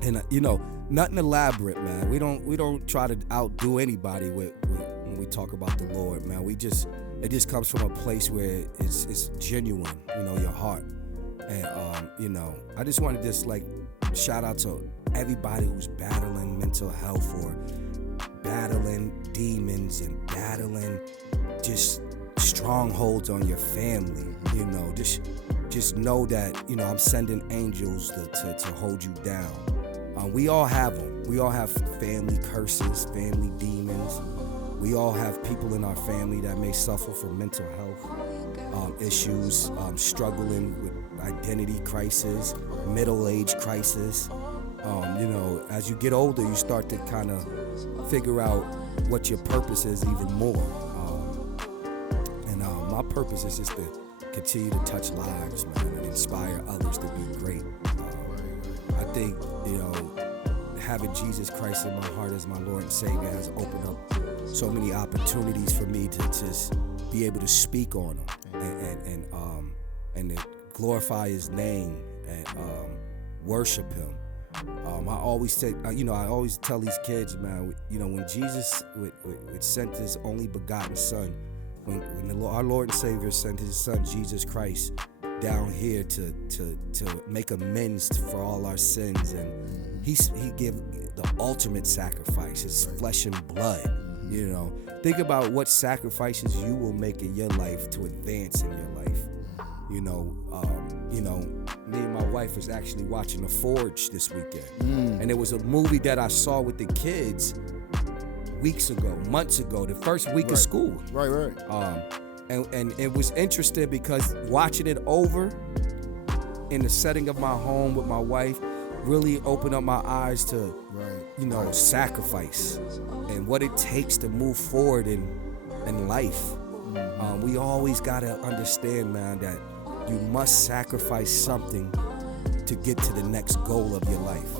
And you know, nothing elaborate, man. We don't try to outdo anybody with when we talk about the Lord, man. It just comes from a place where it's genuine, you know, your heart. And you know, I just wanted to just like shout out to everybody who's battling mental health or battling demons and battling just strongholds on your family. You know, just know that, you know, I'm sending angels to hold you down. We all have them. We all have family curses, family demons. We all have people in our family that may suffer from mental health issues, struggling with identity crisis, middle-age crisis. You know, as you get older, you start to kind of figure out what your purpose is even more. And my purpose is just to continue to touch lives, man, and inspire others to be great. I think, you know, having Jesus Christ in my heart as my Lord and Savior has opened up so many opportunities for me to just be able to speak on him and to glorify his name and worship him. I always say, you know, I always tell these kids, man, you know, when Jesus would sent his only begotten son, when our Lord and Savior sent his son, Jesus Christ, down here to make amends for all our sins, and he gave the ultimate sacrifice, his flesh and blood. You know, think about what sacrifices you will make in your life to advance in your life. You know, me and my wife was actually watching The Forge this weekend, and it was a movie that I saw with the kids months ago, the first week of school. Right. And it was interesting because watching it over in the setting of my home with my wife really opened up my eyes to, you know, sacrifice and what it takes to move forward in life. We always gotta understand, man, that you must sacrifice something to get to the next goal of your life.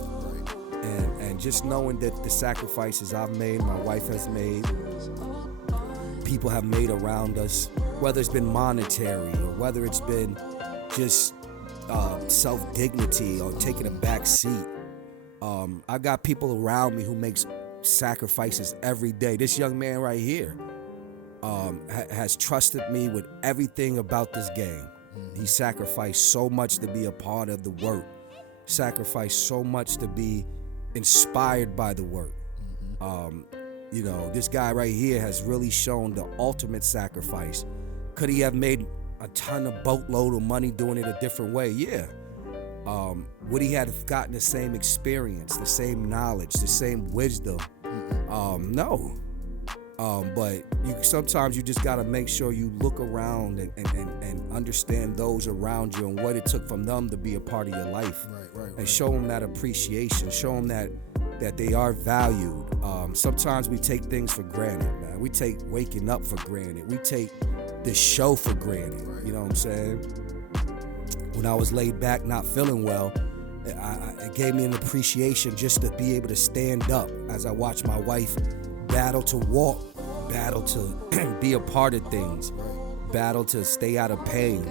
And just knowing that the sacrifices I've made, my wife has made, people have made around us, whether it's been monetary or whether it's been just self-dignity or taking a back seat. I've got people around me who makes sacrifices every day. This young man right here has trusted me with everything about this game. He sacrificed so much to be a part of the work, sacrificed so much to be inspired by the work. You know, this guy right here has really shown the ultimate sacrifice. Could he have made a ton of boatload of money doing it a different way? Yeah. Would he have gotten the same experience, the same knowledge, the same wisdom? No. But sometimes you just got to make sure you look around and understand those around you and what it took from them to be a part of your life. And show them that appreciation, show them that they are valued. Sometimes we take things for granted, man. We take waking up for granted. We take this show for granted. You know what I'm saying? When I was laid back, not feeling well, it gave me an appreciation just to be able to stand up as I watched my wife battle to walk, battle to be a part of things, battle to stay out of pain.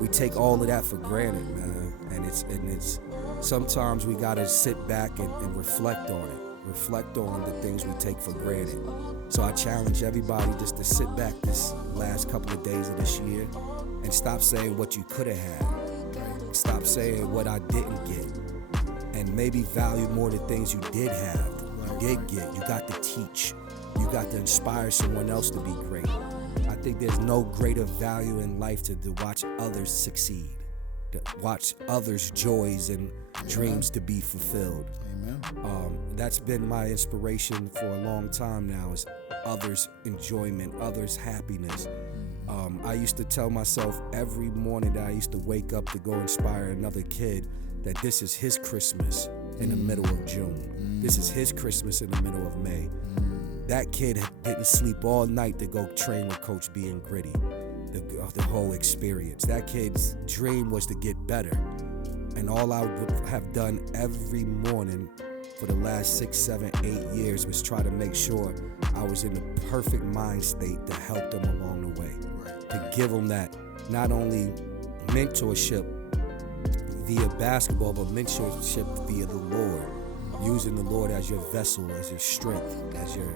We take all of that for granted, man. And it's sometimes we gotta sit back and reflect on it. Reflect on the things we take for granted. So I challenge everybody just to sit back this last couple of days of this year and stop saying what you could have had. Stop saying what I didn't get. And maybe value more the things you did have, you did get. You got to teach. you got to inspire someone else to be great. I think there's no greater value in life to watch others succeed, to watch others' joys and dreams to be fulfilled. Amen. That's been my inspiration for a long time now, is others' enjoyment, others' happiness. I used to tell myself every morning that I used to wake up to go inspire another kid that this is his Christmas in the middle of June. This is his Christmas in the middle of May. That kid didn't sleep all night to go train with Coach B and Gritty, the whole experience. That kid's dream was to get better. And all I would have done every morning for the last 6, 7, 8 years was try to make sure I was in the perfect mind state to help them along the way. To give them that, not only mentorship via basketball, but mentorship via the Lord. Using the Lord as your vessel, as your strength, as your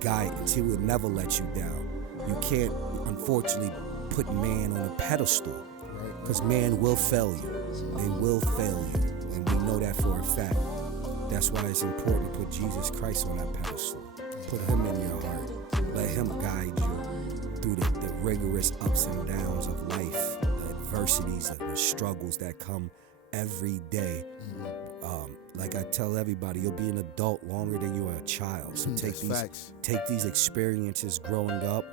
guidance. He will never let you down. You can't, unfortunately, put man on a pedestal, because man will fail you. They will fail you, and we know that for a fact. That's why it's important to put Jesus Christ on that pedestal. Put him in your heart. Let him guide you through the rigorous ups and downs of life, the adversities and the struggles that come every day. Like I tell everybody, you'll be an adult longer than you are a child. So take these experiences growing up,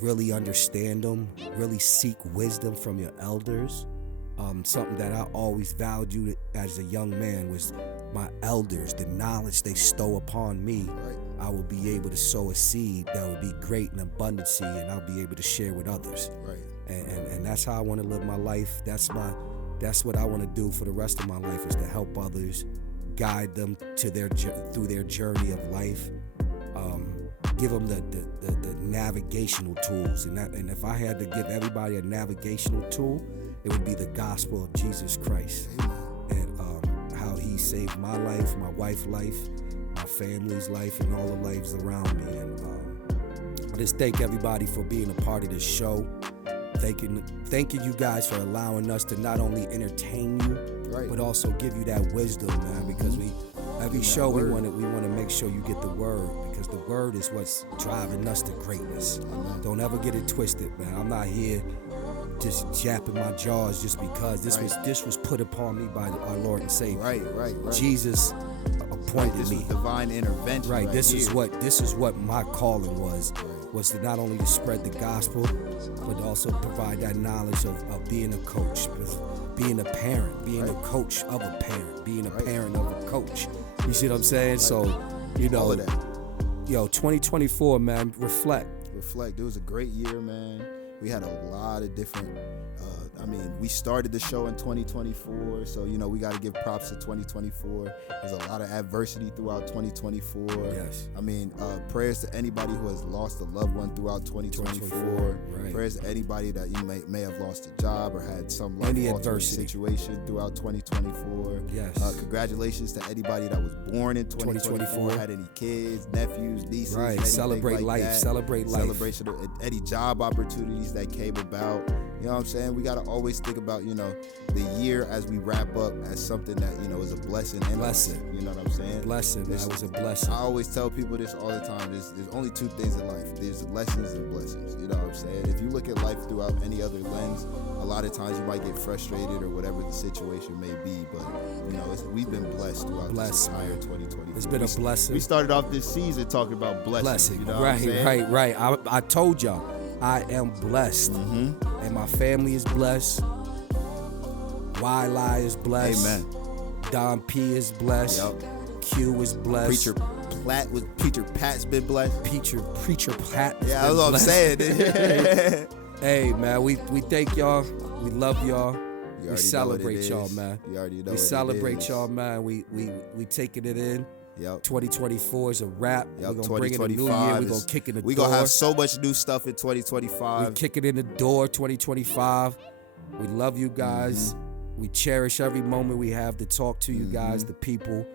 really understand them, really seek wisdom from your elders. Something that I always valued as a young man was my elders, the knowledge they stow upon me. I will be able to sow a seed that will be great in abundancy, and I'll be able to share with others. And that's how I want to live my life. That's what I want to do for the rest of my life, is to help others, guide them to through their journey of life, give them the navigational tools. And if I had to give everybody a navigational tool, it would be the gospel of Jesus Christ. And how he saved my life, my wife's life, my family's life, and all the lives around me. And I just thank everybody for being a part of this show. Thanking you guys for allowing us to not only entertain you, but also give you that wisdom, man. Because every show we want to make sure you get the word, because the word is what's driving us to greatness. Don't ever get it twisted, man. I'm not here just japping my jaws just because this was put upon me by our Lord and Savior. Right. Jesus appointed this me. Was divine intervention. Right. This is what my calling was to not only to spread the gospel, but also provide that knowledge of being a coach, being a parent, being a coach of a parent, being a parent of a coach. You see what I'm saying? So, all of that. 2024, man, reflect. It was a great year, man. We had a lot of different, we started the show in 2024, so, we got to give props to 2024. There's a lot of adversity throughout 2024. Yes. Prayers to anybody who has lost a loved one throughout 2024. Right. Prayers to anybody that you may have lost a job or had some life-altering situation throughout 2024. Yes. Congratulations to anybody that was born in 2024, had any kids, nephews, nieces, right. Celebrate like life. that. Celebrate life. Celebration of any job opportunities that came about. You know what I'm saying? We got to always think about, the year as we wrap up as something that, is a blessing. You know what I'm saying? Blessing. That was a blessing. I always tell people this all the time. There's only two things in life. There's lessons and blessings. You know what I'm saying? If you look at life throughout any other lens, a lot of times you might get frustrated or whatever the situation may be. But, we've been blessed throughout this entire 2020. It's been a blessing. We started off this season talking about blessing. You know what I'm saying? Right. I told y'all, I am blessed. And my family is blessed. Wylie is blessed. Amen. Don P is blessed. Yep. Q is blessed. Preacher Pat's been blessed. Preacher Pat. Yeah, that's what I'm saying. Hey, man, we thank y'all. We love y'all. We celebrate y'all, man. You already know. We celebrate y'all, man. We taking it in. Yep. 2024 is a wrap. Yep. We're gonna bring in a new year. We're gonna kick in the door. We're gonna have so much new stuff in 2025. We kick it in the door 2025. We love you guys. We cherish every moment we have to talk to you guys, the people.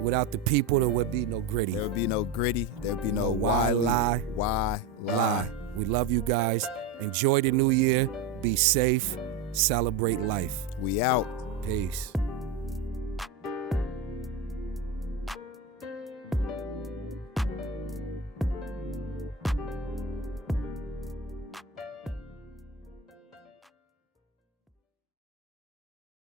Without the people, there would be no Gritty. There would be no Gritty. There would be no Wylie. Wylie. We love you guys. Enjoy the new year. Be safe. Celebrate life. We out. Peace.